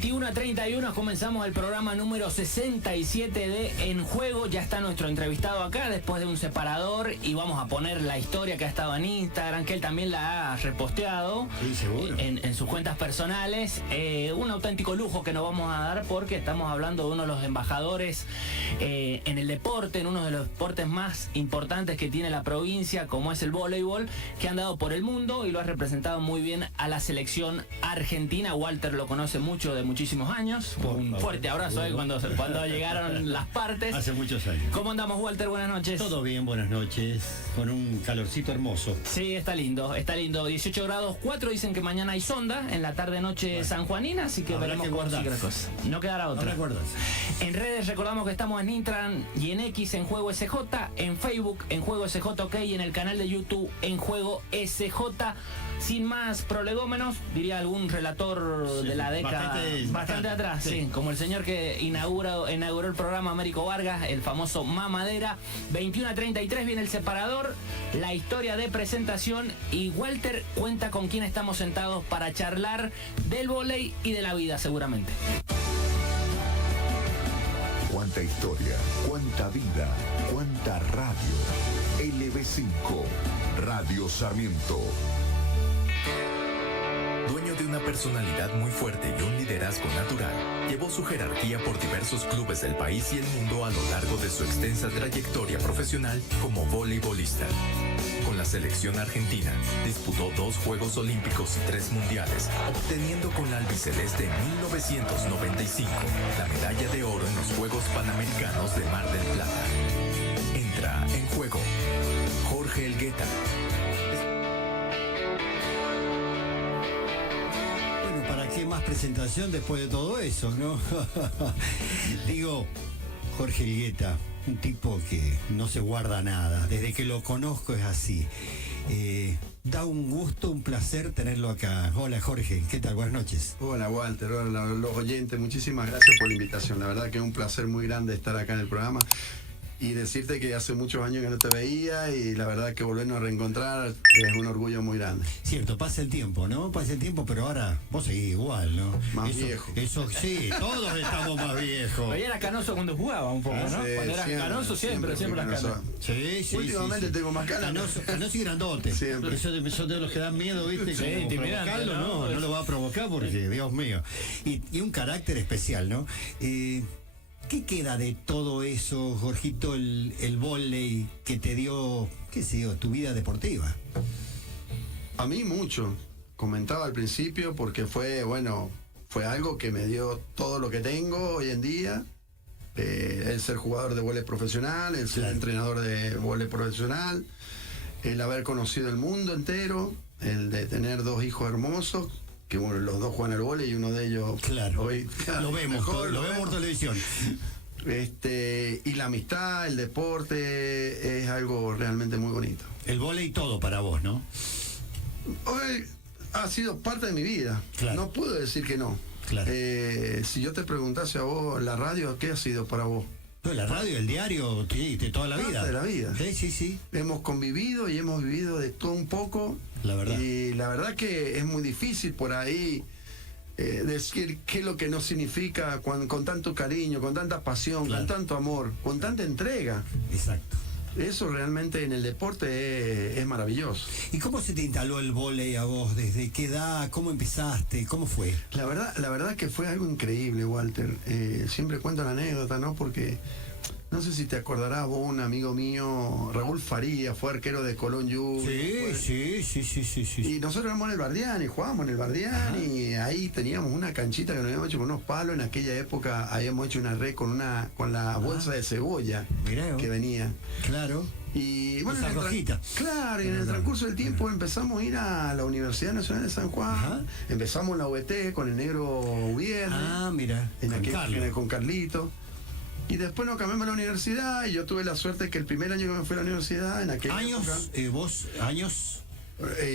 21:31 comenzamos el programa número 67 de En Juego. Ya está nuestro entrevistado acá después de un separador y vamos a poner la historia que ha estado en Instagram, que él también la ha reposteado, sí, seguro, en sus cuentas personales. Un auténtico lujo que nos vamos a dar porque estamos hablando de uno de los embajadores en el deporte, en uno de los deportes más importantes que tiene la provincia, como es el voleibol, que ha andado por el mundo y lo ha representado muy bien a la selección argentina. Walter lo conoce mucho, de muchísimos años. Un fuerte abrazo cuando llegaron las partes. Hace muchos años. ¿Cómo andamos, Walter? Buenas noches. Todo bien, buenas noches. Con un calorcito hermoso. Sí, está lindo, está lindo. 18 grados 4, dicen que mañana hay sonda, en la tarde-noche sanjuanina, así que habrá veremos que cómo sigue la guardarse. cosa. No quedará otra. En redes recordamos que estamos en Instagram y en X en Juego SJ, en Facebook en Juego SJ OK y en el canal de YouTube en Juego SJ. Sin más prolegómenos, diría algún relator de la década bastante atrás, sí, como el señor que inauguró el programa Américo Vargas, el famoso Mamadera. 21:33 viene el separador, la historia de presentación, y Walter cuenta con quién estamos sentados para charlar del vóley y de la vida, seguramente. Cuánta historia, cuánta vida, cuánta radio. LB5, Radio Sarmiento. Dueño de una personalidad muy fuerte y un liderazgo natural, llevó su jerarquía por diversos clubes del país y el mundo a lo largo de su extensa trayectoria profesional como voleibolista. Con la selección argentina, disputó 2 Juegos Olímpicos y 3 Mundiales, obteniendo con la albiceleste en 1995 la medalla de oro en los Juegos Panamericanos de Mar del Plata. Entra en juego Jorge Elgueta. ¿Para qué más presentación después de todo eso, no? Digo, Jorge Elgueta, un tipo que no se guarda nada. Desde que lo conozco es así. Da un gusto, un placer tenerlo acá. Hola, Jorge, ¿qué tal? Buenas noches. Hola, Walter, hola los oyentes, muchísimas gracias por la invitación. La verdad que es un placer muy grande estar acá en el programa y decirte que hace muchos años que no te veía y la verdad que volvernos a reencontrar es un orgullo muy grande. Cierto, pasa el tiempo, ¿no? Pasa el tiempo, pero ahora vos seguís igual, ¿no? Más viejo. Eso sí, todos estamos más viejos. Pero era canoso cuando jugaba un poco, ¿no? Sí, Cuando eras canoso siempre las canas. Sí. Últimamente tengo más canas. Canoso y grandote. Siempre. Eso de los que dan miedo, ¿viste? Sí, Como intimidante, provocarlo, no lo va a provocar porque, Dios mío. Y un carácter especial, ¿no? ¿Qué queda de todo eso, Jorgito, el vóley que te dio, qué sé yo, tu vida deportiva? A mí mucho. Comentaba al principio porque fue algo que me dio todo lo que tengo hoy en día. El ser jugador de vóley profesional, el ser entrenador de vóley profesional, el haber conocido el mundo entero, el de tener 2 hijos hermosos, que bueno, los 2 juegan al vóley y uno de ellos hoy lo vemos por televisión. Y la amistad, el deporte es algo realmente muy bonito. El vóley todo para vos, ¿no? Hoy ha sido parte de mi vida. Claro. No puedo decir que no. Claro. Si yo te preguntase a vos, la radio, ¿qué ha sido para vos? No, la radio, el diario, de toda la vida. De la vida. Sí. Hemos convivido y hemos vivido de todo un poco. La verdad. Y la verdad que es muy difícil por ahí decir qué es lo que nos significa con tanto cariño, con tanta pasión, con tanto amor, con tanta entrega. Exacto. Eso realmente en el deporte es maravilloso. ¿Y cómo se te instaló el vóley a vos? ¿Desde qué edad? ¿Cómo empezaste? ¿Cómo fue? La verdad que fue algo increíble, Walter. Siempre cuento la anécdota, ¿no? Porque no sé si te acordarás vos, un amigo mío, Raúl Faría, fue arquero de Colón Juniors. Sí. Y nosotros éramos en el Bardiani, jugábamos en el Bardiani, y ahí teníamos una canchita que nos habíamos hecho con unos palos. En aquella época habíamos hecho una red con la bolsa de cebolla. Mirá, que venía. Claro. Y bueno, esa rojita. Claro, y en el transcurso del tiempo empezamos a ir a la Universidad Nacional de San Juan. Ajá. Empezamos en la UET con el negro Viernes. Mira. Con Carlito. Y después nos cambiamos a la universidad y yo tuve la suerte que el primer año que me fui a la universidad, en aquel ¿Vos, años?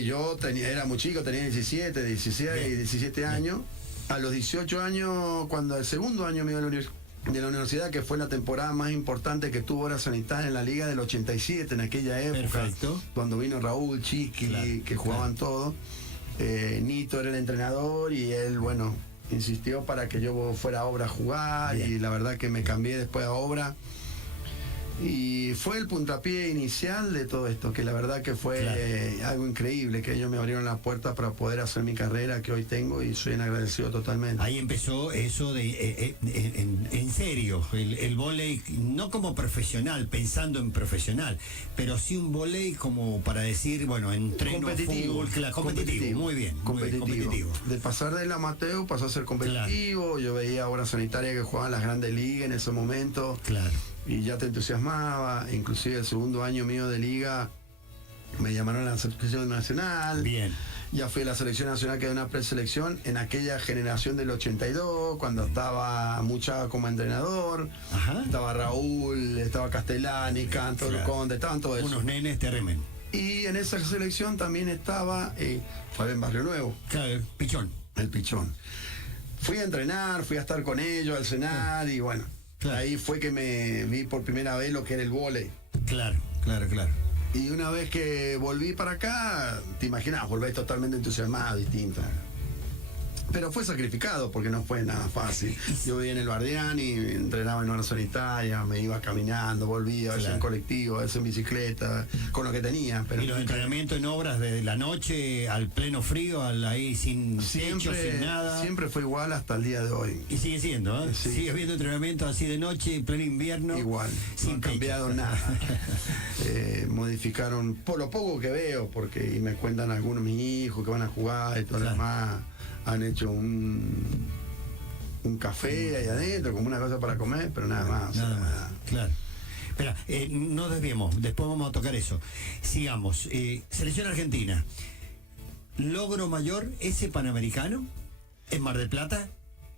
Yo era muy chico, tenía 17, 16 y 17 años. A los 18 años, cuando el segundo año me iba a de la universidad, que fue la temporada más importante que tuvo Hora Sanitaria en la Liga del 87, en aquella época. Perfecto. Cuando vino Raúl, Chiqui, que jugaban todos. Nito era el entrenador y él, insistió para que yo fuera a Obra a jugar. Bien. Y la verdad que me cambié después a Obra. Y fue el puntapié inicial de todo esto, que la verdad que fue algo increíble, que ellos me abrieron la puerta para poder hacer mi carrera que hoy tengo y soy agradecido totalmente. Ahí empezó eso de, en serio, el vóley, no como profesional, pensando en profesional, pero sí un vóley como para decir, bueno, entreno Competitivo. fútbol, competitivo, muy bien, competitivo. De pasar del amateur pasó a ser competitivo. Yo veía Obra Sanitaria que jugaban las grandes ligas en ese momento. Claro. Y ya te entusiasmaba. Inclusive el segundo año mío de liga me llamaron a la selección nacional. Bien. Ya fui a la selección nacional, que era una preselección en aquella generación del 82, cuando estaba Mucha como entrenador. Ajá. Estaba Raúl, estaba Castellani, Canto, Claro. Conde, estaban todos esos. Unos nenes tremendo. Y en esa selección también estaba Fabián Barrio Nuevo, Claro, Pichón. el Pichón. Fui a entrenar, fui a estar con ellos, al cenar, y bueno, Claro. ahí fue que me vi por primera vez lo que era el vóley. Claro. Y una vez que volví para acá, te imaginas, volví totalmente entusiasmado, distinto. Pero fue sacrificado porque no fue nada fácil. Yo vivía en el Bardiani, entrenaba en Obra Sanitaria, me iba caminando, volvía, a veces en colectivo, a veces en bicicleta, con lo que tenía. Pero Y los entrenamientos en obras de la noche al pleno frío, ahí sin techo, sin nada. siempre fue igual hasta el día de hoy. Y sigue siendo, ¿eh? Sí. Sigue habiendo entrenamientos así de noche, en pleno invierno. Igual, sin no ha cambiado techo. nada. Modificaron, por lo poco que veo, porque y me cuentan algunos mis hijos que van a jugar y todo lo Claro. demás, han hecho un café ahí adentro, como una cosa para comer, pero nada más. Nada o sea, más, claro. Espera, no desviemos, después vamos a tocar eso. Sigamos. Selección Argentina. Logro mayor, ese Panamericano, en Mar del Plata,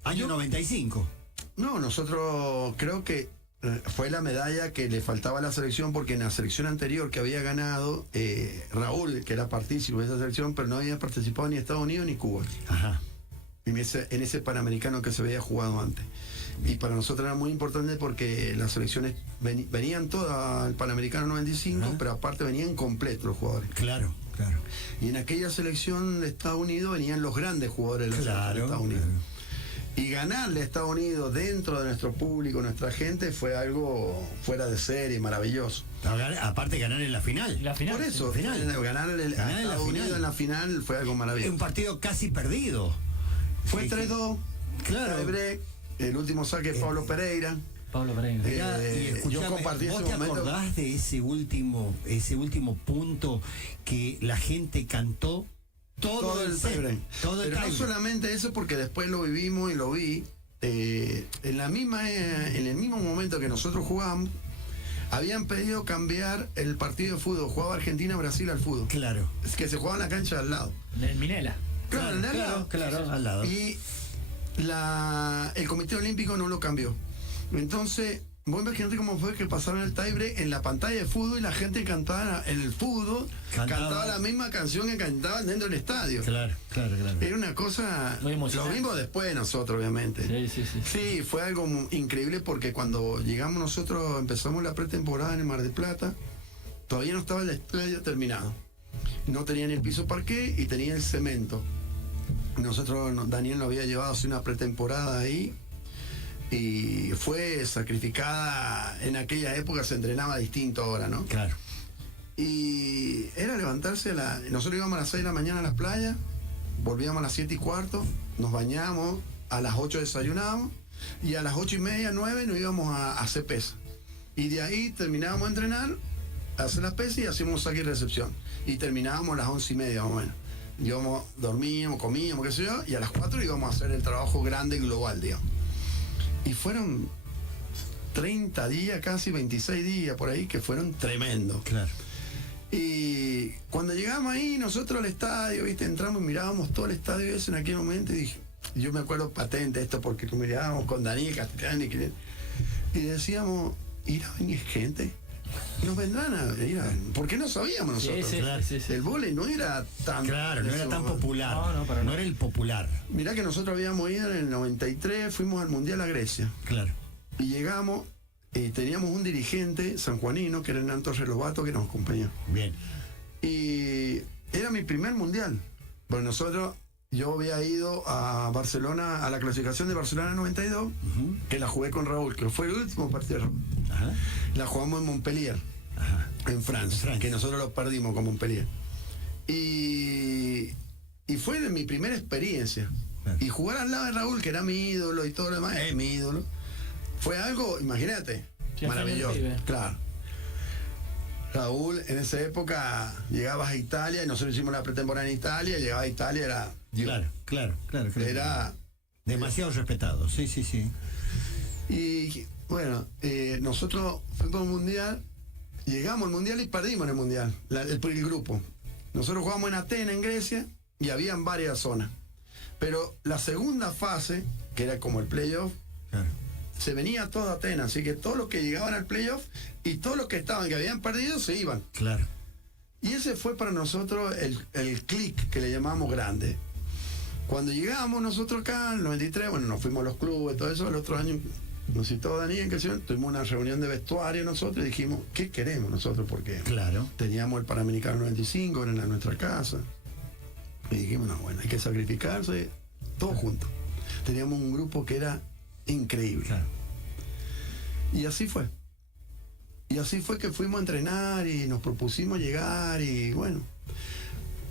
año 95. No, nosotros creo que fue la medalla que le faltaba a la selección, porque en la selección anterior que había ganado, Raúl, que era partícipe de esa selección, pero no había participado ni Estados Unidos ni Cuba. Ajá. En ese Panamericano que se había jugado antes. Y para nosotros era muy importante porque las selecciones venían todas al Panamericano 95, Ajá. pero aparte venían completos los jugadores. Claro. Y en aquella selección de Estados Unidos venían los grandes jugadores de la selección de Claro. Estados Unidos. Y ganarle a Estados Unidos dentro de nuestro público, nuestra gente, fue algo fuera de serie, maravilloso. Aparte ganar en la final. La final. Por eso, final. ganarle a Ganar en la Estados final. Unidos en la final fue algo Un maravilloso. partido casi perdido. Fue Sí, 3-2, Claro. tiebreak, el último saque es Pablo Pereira. Pablo Pereira. Mirá, y yo escuchame, compartí ¿vos ese te momento. acordás de ese último punto que la gente cantó todo el set? tiebreak. Todo el Pero no tiebreak. solamente eso, porque después lo vivimos y lo vi. En el mismo momento que nosotros jugamos, habían pedido cambiar el partido de fútbol. Jugaba Argentina-Brasil al fútbol. Claro. Es que se jugaba en la cancha de al lado. El Minela. Claro, de al lado. Claro, al lado. Y el Comité Olímpico no lo cambió. Entonces, vos imaginate cómo fue que pasaron el tiebreak en la pantalla de fútbol y la gente cantaba el fútbol, cantaba la misma canción que cantaban dentro del estadio. Claro. Era una cosa. Muy emocionante. Lo vimos después de nosotros, obviamente. Sí. Sí, fue algo increíble, porque cuando llegamos nosotros, empezamos la pretemporada en el Mar del Plata, todavía no estaba el estadio terminado. No tenía ni el piso parqué y tenía el cemento. Nosotros, Daniel nos había llevado a hacer una pretemporada ahí y fue sacrificada. En aquella época se entrenaba distinto ahora, ¿no? Claro. Y era levantarse nosotros íbamos a las 6 de la mañana a las playas, volvíamos a las 7:15, nos bañamos, a las 8 desayunábamos y a las 8:30, 9 nos íbamos a hacer pesa. Y de ahí terminábamos de entrenar, hacer las pesas y hacíamos saque y recepción. Y terminábamos a las 11:30 más o menos. Íbamos, dormíamos, comíamos, qué sé yo, y a las 4 íbamos a hacer el trabajo grande global, digamos. Y fueron 30 días, casi 26 días por ahí, que fueron tremendos. Claro. Y cuando llegamos ahí, nosotros al estadio, ¿viste? Entramos y mirábamos todo el estadio ese en aquel momento y dije, yo me acuerdo patente esto porque mirábamos con Daniel Castellani y decíamos, ¿irá a venir gente? ¿Nos vendrán a ir a...? Porque no sabíamos nosotros. Sí. El vóley no era tan... Claro, no era tan popular. No, para no era el popular. Mirá que nosotros habíamos ido en el 93, fuimos al Mundial a Grecia. Claro. Y llegamos, teníamos un dirigente sanjuanino, que era Hernán Torres Lobato, que nos acompañó. Bien. Y era mi primer mundial. Bueno, nosotros yo había ido a Barcelona, a la clasificación de Barcelona 92, que la jugué con Raúl, que fue el último partido de Raúl. Ajá. La jugamos en Montpellier, en Francia, que nosotros lo perdimos con Montpellier. Y fue de mi primera experiencia. Y jugar al lado de Raúl, que era mi ídolo y todo lo demás, es mi ídolo, fue algo, imagínate, Ya maravilloso. fue en el pibe. Claro. Raúl, en esa época, llegabas a Italia, y nosotros hicimos la pretemporada en Italia, llegaba a Italia, era... Claro. Era... Demasiado respetado, sí. Y bueno, nosotros fuimos al Mundial, llegamos al Mundial y perdimos en el Mundial, el grupo. Nosotros jugamos en Atenas, en Grecia, y habían varias zonas. Pero la segunda fase, que era como el playoff, Claro. se venía todo a Atenas, así que todos los que llegaban al playoff y todos los que estaban, que habían perdido, se iban. Claro. Y ese fue para nosotros el clic que le llamamos grande. Cuando llegamos nosotros acá, en el 93, bueno, nos fuimos a los clubes, todo eso, el otro año nos citó Dani en Creación, tuvimos una reunión de vestuario nosotros y dijimos, ¿qué queremos nosotros? Porque Claro. teníamos el Panamericano 95, era en nuestra casa. Y dijimos, no, bueno, hay que sacrificarse, todos juntos. Teníamos un grupo que era increíble. Claro. Y así fue. Y así fue que fuimos a entrenar y nos propusimos llegar y bueno.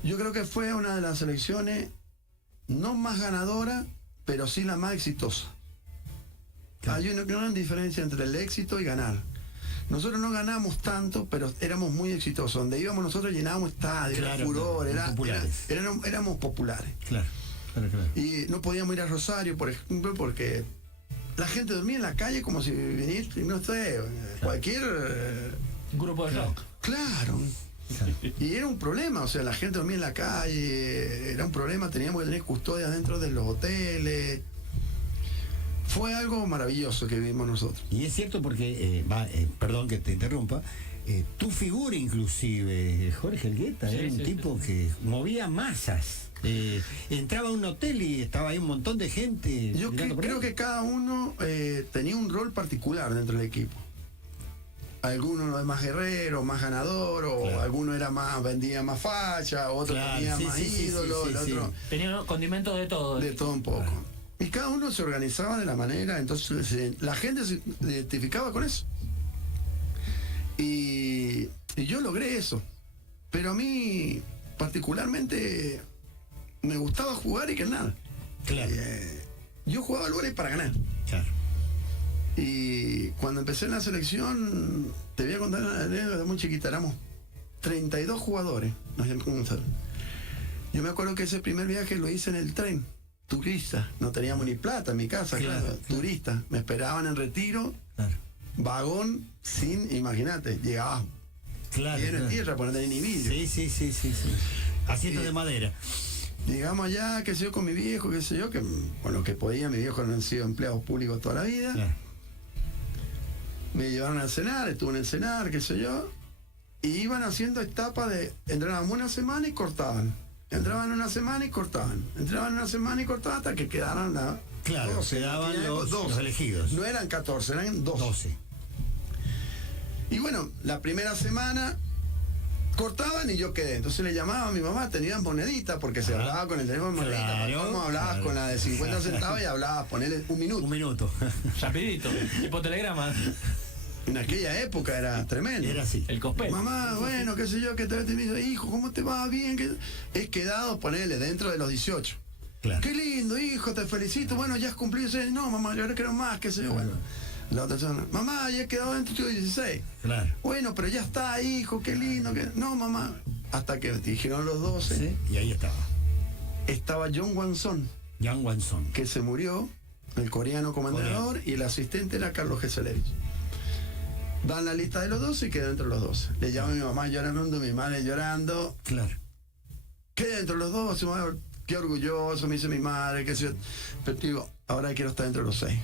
Yo creo que fue una de las selecciones no más ganadora, pero sí la más exitosa. Claro. Hay una gran diferencia entre el éxito y ganar. Nosotros no ganamos tanto, pero éramos muy exitosos. Donde íbamos nosotros llenábamos estadios, era Claro, furor, populares. éramos populares. Claro. Y no podíamos ir a Rosario, por ejemplo, porque la gente dormía en la calle como si viniera, no sé, cualquier... Un grupo de rock. Claro. Y era un problema, o sea, la gente dormía en la calle, era un problema, teníamos que tener custodia dentro de los hoteles. Fue algo maravilloso que vivimos nosotros. Y es cierto porque, perdón que te interrumpa, tu figura inclusive, Jorge Elgueta, Sí, era un sí, tipo que movía masas. Entraba a un hotel y estaba ahí un montón de gente. Yo mirando por creo ahí. que cada uno tenía un rol particular dentro del equipo. Alguno es más guerrero, más ganador, o Claro. alguno era más, vendía más facha, otro Claro, tenía sí, más sí, sí, ídolo, sí, el sí, otro sí. Tenía condimentos de todo. de todo un poco. Y cada uno se organizaba de la manera, entonces la gente se identificaba con eso. Y yo logré eso. Pero a mí particularmente me gustaba jugar y ganar. Claro. Yo jugaba al vóley para ganar. Claro. Y cuando empecé en la selección, te voy a contar una anécdota muy chiquita, éramos 32 jugadores. Nos íbamos con un solo. Yo me acuerdo que ese primer viaje lo hice en el tren, turista. No teníamos ni plata en mi casa, claro, turista. Me esperaban en Retiro, Claro. vagón, sin, imagínate, llegaba Claro. lleno de claro. tierra, por no tener ni vidrio. Sí. Asiento Sí. de madera. Llegamos allá, qué sé yo, con mi viejo, qué sé yo, que con lo que podía, mi viejo no han sido empleados públicos toda la vida. Claro. Me llevaron a cenar, estuve en el cenar, qué sé yo, y iban haciendo etapas de, entraban una semana y cortaban, entraban una semana y cortaban, entraban una semana y cortaban hasta que quedaran Claro, 12, se daban aquella época, los elegidos. No eran 14, eran 12. 12. Y bueno, la primera semana cortaban y yo quedé. Entonces le llamaba a mi mamá, tenían moneditas, porque se Ajá. hablaba con el teléfono de moneditas. Claro, ¿Cómo hablabas claro. con la de 50 centavos y hablabas, ponele un minuto? Un minuto. Rapidito. Tipo telegrama. En aquella época era tremendo. Era así. El cospel. Mamá, bueno, qué sé yo, que te dice, hijo, ¿cómo te va? Bien, que he quedado, ponele, dentro de los 18. Claro. Qué lindo, hijo, te felicito. Bueno, ya has cumplido 16. No, mamá, yo ahora quiero más, qué sé yo. Bueno, la otra persona, mamá, ya he quedado dentro de 16. Claro. Bueno, pero ya está, hijo, qué lindo. Que... No, mamá. Hasta que dijeron los 12, Sí, y ahí estaba. estaba John Wanson, Yang Wanson. que se murió, el coreano comandador, y el asistente era Carlos Geselevich. Dan la lista de los 12 y quedé dentro de los 12. Le llamo a mi mamá llorando, mi madre llorando. Claro. Quedé dentro de los 12, mamá, qué orgulloso, me dice mi madre, que sé yo. Pero te digo, ahora quiero estar dentro de los 6.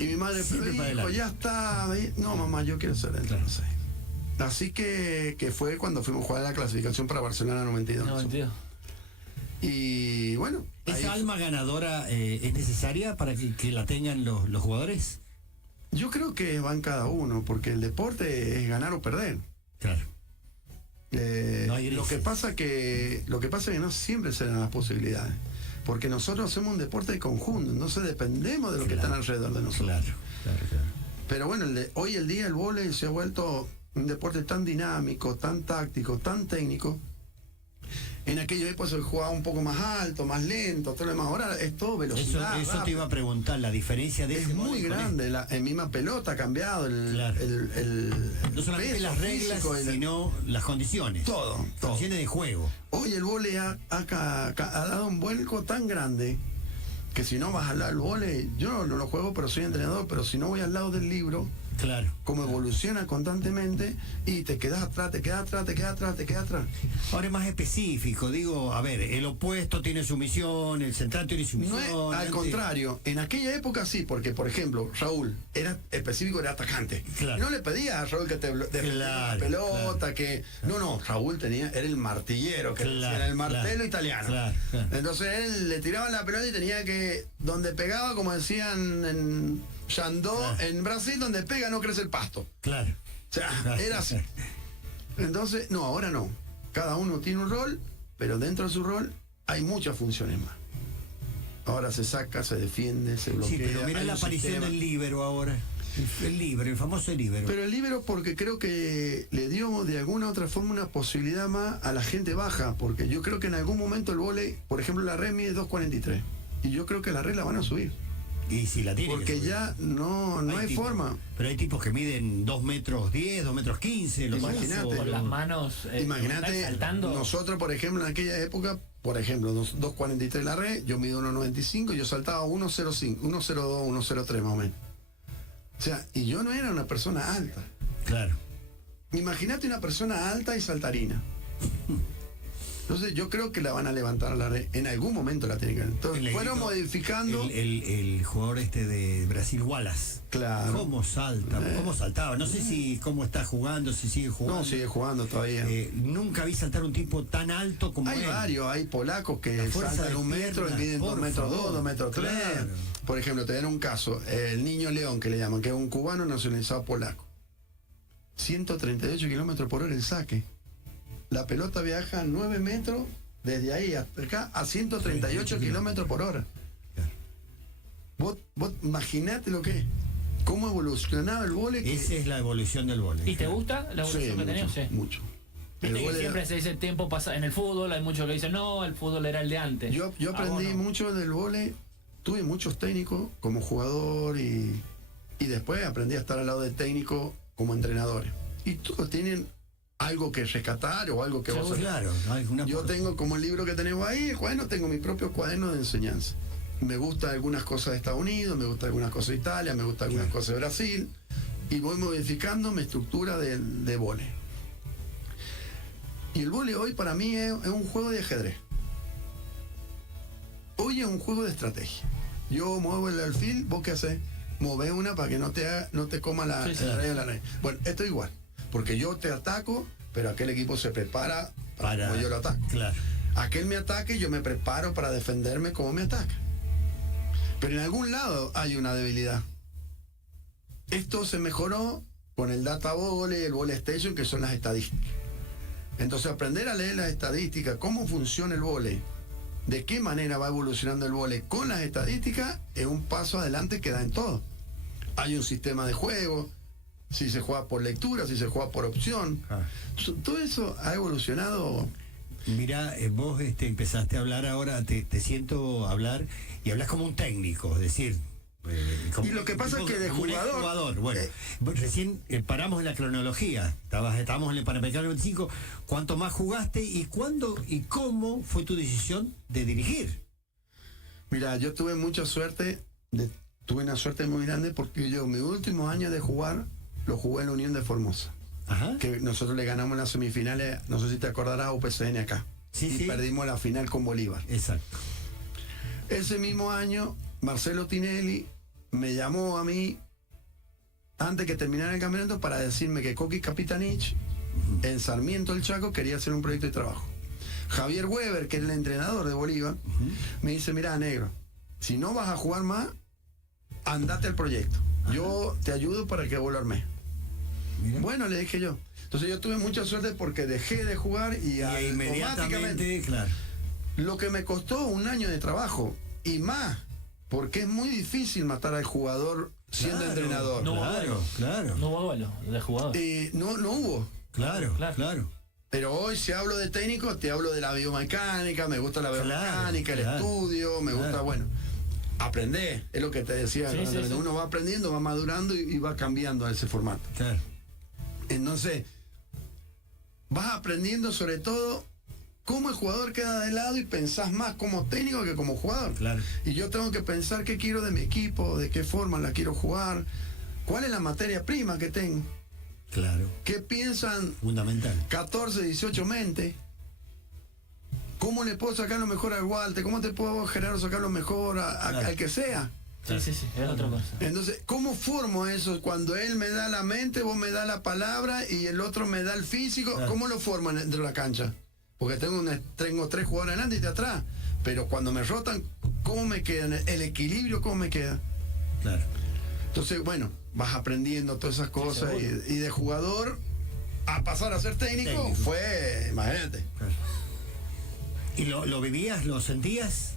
Y mi madre, Siempre pero para hijo, adelante. ya está. No, mamá, yo quiero ser dentro de los 6. Así que fue cuando fuimos a jugar la clasificación para Barcelona 92. 92. Y bueno, ahí ¿Esa alma ganadora es necesaria para que la tengan los jugadores? yo creo que va en cada uno, porque el deporte es ganar o perder. Claro. No hay lo que pasa que no siempre se dan las posibilidades. Porque nosotros hacemos un deporte de conjunto, entonces dependemos de lo que están alrededor de nosotros. Claro. Pero bueno, hoy el día el vóley se ha vuelto un deporte tan dinámico, tan táctico, tan técnico. En aquella época se jugaba un poco más alto, más lento, todo lo demás. Ahora es todo velocidad. Eso te iba a preguntar, la diferencia de es ese muy grande. La misma pelota ha cambiado. No solamente peso las reglas, físico, sino las condiciones. Todo. Condiciones de juego. Hoy el vóley ha dado un vuelco tan grande que si no vas al lado del vóley, yo no lo juego, pero soy entrenador, pero si no voy al lado del libro, claro, como evoluciona constantemente y te quedas atrás. Ahora es más específico, digo, a ver, el opuesto tiene su misión, el central tiene su No misión. al contrario, en aquella época sí, porque por ejemplo, Raúl era específico, era atacante. Claro. No le pedía a Raúl que te defendiera la pelota, que. No, Raúl era el martillero, que era el martelo italiano. Claro. Entonces él le tiraba la pelota y tenía que, donde pegaba, como decían en Yandó, en Brasil, donde pega no crece el pasto. Claro. O sea, era así. Entonces, no, ahora no. Cada uno tiene un rol, pero dentro de su rol hay muchas funciones más. Ahora se saca, se defiende, se bloquea. Sí, pero mira hay la un aparición sistema. del líbero ahora. El famoso líbero. Pero el líbero, porque creo que le dio de alguna otra forma una posibilidad más a la gente baja, porque yo creo que en algún momento el vóley, por ejemplo, la red mide 2.43, y yo creo que la red la van a subir. Y si la tiene. Porque ya no hay tipos, forma. Pero hay tipos que miden 2 metros 10, 2 metros 15. Imagínate. Con las manos Imagínate, saltando. nosotros, por ejemplo, en aquella época, por ejemplo, 2.43 la red, yo mido 1.95, yo saltaba 1.05, 1.02, 1.03 más o menos. O sea, y yo no era una persona alta. Claro. Imagínate una persona alta y saltarina. Entonces yo creo que la van a levantar a la red. En algún momento la tienen que. Entonces fueron modificando. El jugador de Brasil, Wallace. Claro. ¿Cómo salta? ¿Cómo saltaba? No sé si cómo está jugando, si sigue jugando. No, sigue jugando todavía. Nunca vi saltar un tipo tan alto como hay él. varios, hay polacos que saltan 1 metro y miden 2 metros 2, 2 metros 3. Claro. Por ejemplo, te dan un caso, el Niño León, que le llaman, que es un cubano nacionalizado polaco. 138 kilómetros por hora el saque. La pelota viaja 9 metros desde ahí hasta acá a 138 kilómetros por hora. Vos imaginate lo que es. Cómo evolucionaba el vóley. Esa es la evolución del vóley. ¿Y te gusta la evolución que tenés? Sí. Mucho. Viste que siempre se dice el tiempo pasa en el fútbol, hay muchos que dicen no, el fútbol era el de antes. Yo aprendí mucho del vóley, tuve muchos técnicos como jugador y después aprendí a estar al lado de técnicos como entrenadores. Y todos tienen algo que rescatar o algo que vos... Claro, yo tengo como el libro que tenemos ahí, bueno, tengo mi propio cuaderno de enseñanza. Me gustan algunas cosas de Estados Unidos, me gustan algunas cosas de Italia, me gustan algunas cosas de Brasil, y voy modificando mi estructura de vóley. Y el vóley hoy para mí es un juego de ajedrez. Hoy es un juego de estrategia. Yo muevo el alfil, ¿vos qué haces? Movés una para que no te coma la raíz de la raíz. Bueno, esto es igual, porque yo te ataco, pero aquel equipo se prepara para como yo lo ataco. Claro. Aquel me ataque, yo me preparo para defenderme como me ataca. Pero en algún lado hay una debilidad. Esto se mejoró con el data volley, el volley station, que son las estadísticas. Entonces aprender a leer las estadísticas, cómo funciona el vóley, de qué manera va evolucionando el vóley con las estadísticas, es un paso adelante que da en todo. Hay un sistema de juego, si se juega por lectura, si se juega por opción. Todo eso ha evolucionado. Mira, vos empezaste a hablar ahora, te siento hablar y hablas como un técnico, es decir... y lo que pasa es que de jugador... Bueno, recién paramos en la cronología, estábamos en el Panamericano 25, ¿cuánto más jugaste y cuándo y cómo fue tu decisión de dirigir? Mira, yo tuve mucha suerte, tuve una suerte muy grande porque yo mi último año de jugar lo jugué en la Unión de Formosa. Ajá. Que nosotros le ganamos las semifinales, no sé si te acordarás, a UPCN acá. Sí, y perdimos la final con Bolívar. Exacto. Ese mismo año, Marcelo Tinelli me llamó a mí antes que terminara el campeonato para decirme que Coqui Capitanich en Sarmiento el Chaco quería hacer un proyecto de trabajo. Javier Weber, que es el entrenador de Bolívar, me dice, mira, negro, si no vas a jugar más, andate al proyecto. Yo te ayudo para que vos lo armés. Bueno, le dije yo. Entonces yo tuve mucha suerte porque dejé de jugar y inmediatamente, claro. Lo que me costó un año de trabajo y más, porque es muy difícil matar al jugador siendo Claro, entrenador. No hubo Claro, duelo. claro. No hubo duelo de jugador. No hubo. Claro, Claro. claro. Pero hoy si hablo de técnico, te hablo de la biomecánica, me gusta la biomecánica, el claro, estudio, me gusta, claro. bueno, aprender, es lo que te decía, Sí, ¿no? sí, sí. Uno va aprendiendo, va madurando y va cambiando a ese formato. Claro. Entonces, vas aprendiendo sobre todo cómo el jugador queda de lado y pensás más como técnico que como jugador. Claro. Y yo tengo que pensar qué quiero de mi equipo, de qué forma la quiero jugar, cuál es la materia prima que tengo, Claro. qué piensan Fundamental. 14, 18 mentes. ¿Cómo le puedo sacar lo mejor al Walter? ¿Cómo te puedo, Gerardo, sacar lo mejor Claro. al que sea? Sí, sí, sí, es otra cosa. Entonces, ¿cómo formo eso? Cuando él me da la mente, vos me das la palabra y el otro me da el físico, Claro. ¿cómo lo formo dentro de la cancha? Porque tengo 3 jugadores adelante y de atrás. Pero cuando me rotan, ¿cómo me quedan? El equilibrio, ¿cómo me queda? Claro. Entonces, bueno, vas aprendiendo todas esas cosas seguro. y de jugador a pasar a ser técnico. Fue, imagínate. Claro. ¿Y lo vivías, lo sentías?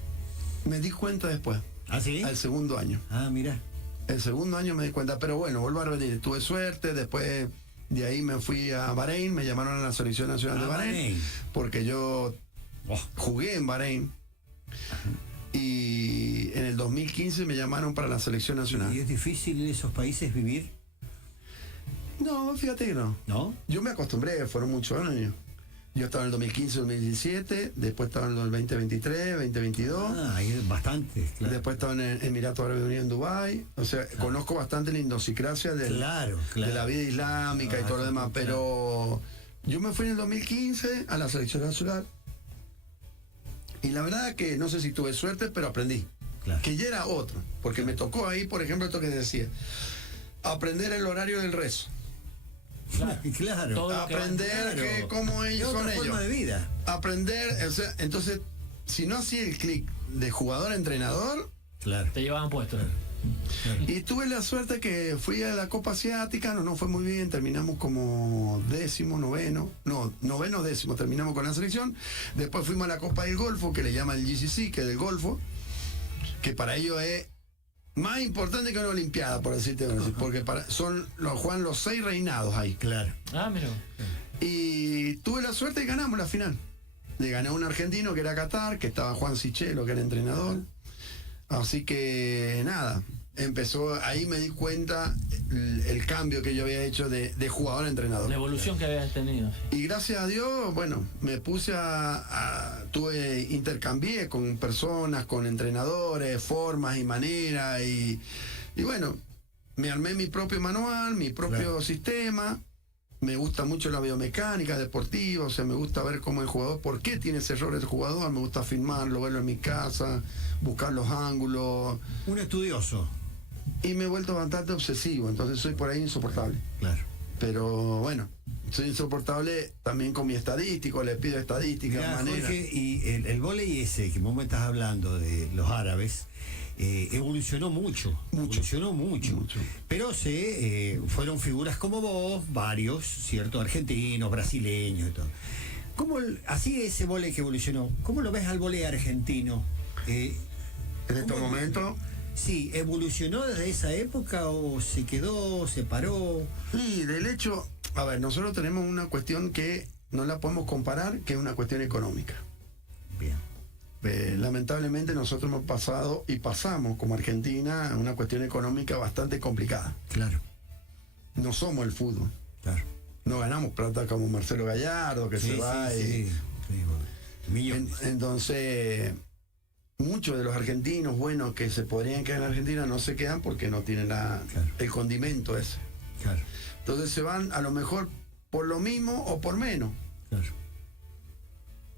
Me di cuenta después, ¿Ah, sí? al segundo año. Ah, mira. El segundo año me di cuenta, pero bueno, vuelvo a repetir, tuve suerte, después de ahí me fui a Bahrein, me llamaron a la selección nacional de Bahrein, porque yo Oh, jugué en Bahrein y en el 2015 me llamaron para la selección ¿y nacional. es difícil en esos países vivir? No, fíjate que no. ¿No? Yo me acostumbré, fueron muchos años. Yo estaba en el 2015, 2017, después estaba en el 2023, 2022. Ah, hay bastantes, claro. Después estaba en Emiratos Árabes Unidos en Dubái. O sea, conozco bastante la idiosincrasia Claro, de claro. la vida islámica y todo lo demás. Pero yo me fui en el 2015 a la selección nacional. Y la verdad que no sé si tuve suerte, pero aprendí. Claro. Que ya era otro. Porque me tocó ahí, por ejemplo, esto que decía. Aprender el horario del rezo. Claro. Todo lo que va- Aprender Claro. cómo Es ellos otra son forma ellos. de vida. Aprender, o sea, entonces, si no hacía el clic de jugador a entrenador, Claro. Te llevaban puesto. y tuve la suerte que fui a la Copa Asiática, no fue muy bien, terminamos como noveno, décimo, terminamos con la selección. Después fuimos a la Copa del Golfo, que le llaman el GCC, que es del Golfo, que para ellos es más importante que una Olimpiada, por decirte, porque juegan los 6 reinados ahí. Claro. Ah, mira. Y tuve la suerte y ganamos la final. Le gané a un argentino que era Qatar, que estaba Juan Sichelo, que era entrenador. Así que nada, ahí me di cuenta el cambio que yo había hecho de jugador a entrenador. La evolución que habías tenido. Y gracias a Dios, bueno, me puse intercambié con personas, con entrenadores, formas y maneras, y bueno, me armé mi propio manual, mi propio Claro. sistema. Me gusta mucho la biomecánica deportiva, o sea, me gusta ver cómo el jugador, por qué tiene ese error el jugador, me gusta filmarlo, verlo en mi casa, buscar los ángulos, Un estudioso. y me he vuelto bastante obsesivo, entonces soy por ahí insoportable. Claro. Pero bueno, soy insoportable también con mi estadístico, le pido estadísticas, Mirá, maneras. Jorge, y el vóley ese que vos me estás hablando de los árabes, evolucionó mucho. Evolucionó mucho. Pero fueron figuras como vos, varios, ¿cierto? Argentinos, brasileños y todo. Así ese vóley que evolucionó, ¿cómo lo ves al vóley argentino? En estos ¿cómo- momentos, Sí, ¿evolucionó desde esa época o se quedó, se paró? y del hecho, a ver, nosotros tenemos una cuestión que no la podemos comparar, que es una cuestión económica. Bien. Lamentablemente nosotros hemos pasado y pasamos como Argentina una cuestión económica bastante complicada. Claro, No somos el fútbol. claro. No ganamos plata como Marcelo Gallardo, que se va y... sí, millones. Entonces, muchos de los argentinos buenos que se podrían quedar en Argentina no se quedan porque no tienen Claro. el condimento ese. Claro, Entonces se van a lo mejor por lo mismo o por menos, claro.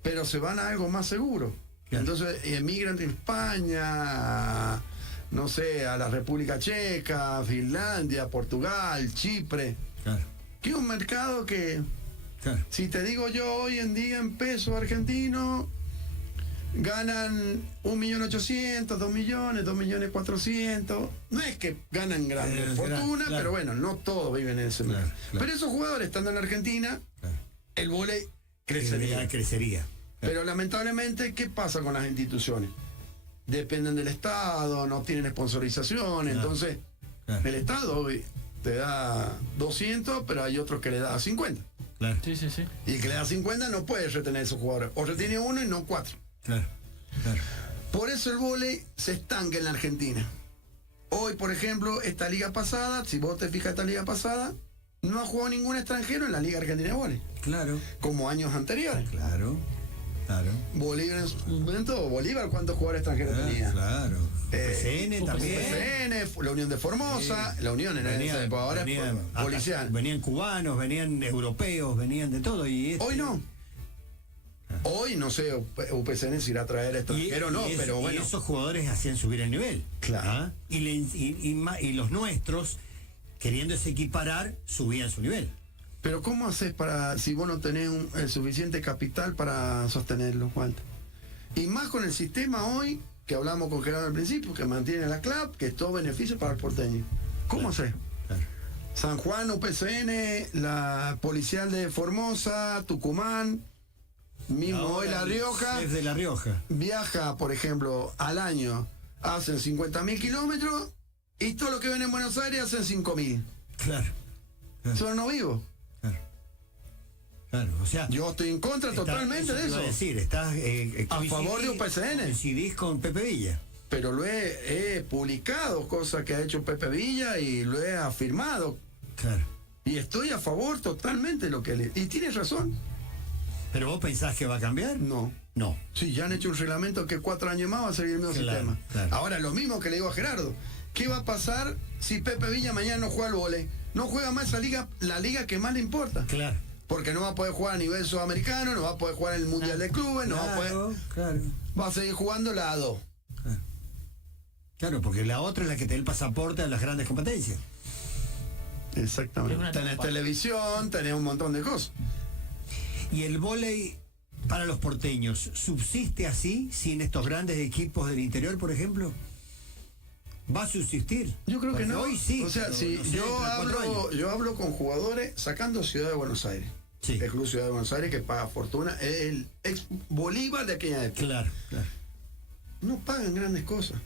pero se van a algo más seguro. Claro. Entonces emigran de España, no sé, a la República Checa, Finlandia, Portugal, Chipre, Claro, que es un mercado que, claro. si te digo yo hoy en día en peso argentino, ganan 1.800.000, 2 millones, 2.400.000. No es que ganan gran fortuna, claro. pero bueno, no todos viven en ese Claro, medio. claro. Pero esos jugadores, estando en Argentina, Claro. el vóley Crecería. crecería. Pero lamentablemente, ¿qué pasa con las instituciones? Dependen del Estado, no tienen sponsorización, entonces Claro. el Estado hoy te da 200, pero hay otros que le da 50. Claro, Sí, sí, sí. Y el que le da 50 no puede retener a esos jugadores. O retiene uno y no 4. claro, claro. Por eso el vóley se estanca en la Argentina. Hoy, por ejemplo, esta liga pasada, si vos te fijas esta liga pasada, no ha jugado ningún extranjero en la Liga Argentina de Vóley, Claro, como años anteriores. claro, claro. Bolívar en su momento, Bolívar, ¿cuántos jugadores extranjeros tenía? Claro. PCN también. PCN, la Unión de Formosa, la Unión en esa época, ahora es policial. Venían cubanos, venían europeos, venían de todo. Y Hoy no. Hoy no sé, UPCN si irá a traer extranjero o no, pero y bueno. esos jugadores hacían subir el nivel. Claro. ¿Ah? Y los nuestros, queriéndose equiparar, subían su nivel. Pero ¿cómo haces para, si vos no tenés el suficiente capital para sostenerlo, Walter? Y más con el sistema hoy, que hablamos con Gerardo al principio, que mantiene la CLAP, que es todo beneficio para el porteño. ¿Cómo haces? Claro. San Juan, UPCN, la policial de Formosa, Tucumán, mismo hoy La Rioja, Es de La Rioja. viaja, por ejemplo, al año, hacen 50.000 kilómetros y todo lo que ven en Buenos Aires hacen 5.000. Claro. Son no vivos. Claro. Claro. O sea, Yo estoy en contra totalmente de iba eso. a decir, estás A favor de UPCN. Coincidís con Pepe Villa. Pero lo he publicado, cosas que ha hecho Pepe Villa, y lo he afirmado. Claro. Y estoy a favor totalmente de lo que le... Y tienes razón. ¿Pero vos pensás que va a cambiar? No. No. Sí, ya han hecho un reglamento que 4 años más va a seguir el mismo Claro, sistema. claro. Ahora, lo mismo que le digo a Gerardo. ¿Qué va a pasar si Pepe Villa mañana no juega al vóley? No juega más esa liga, la liga que más le importa. Claro. Porque no va a poder jugar a nivel sudamericano, no va a poder jugar en el Mundial de Clubes, no va a poder... Claro. Va a seguir jugando la A2. Claro, porque la otra es la que te da el pasaporte a las grandes competencias. Exactamente. Es una Tenés trampa. televisión, tenés un montón de cosas. ¿Y el vóley para los porteños subsiste así, sin estos grandes equipos del interior, por ejemplo? ¿Va a subsistir? Yo creo que Porque no. hoy sí. O sea, pero si no sé, dentro de 4 años. yo hablo con jugadores sacando Ciudad de Buenos Aires. Sí. El Club Ciudad de Buenos Aires, que paga fortuna, es el ex Bolívar de aquella época. Claro, claro. No pagan grandes cosas.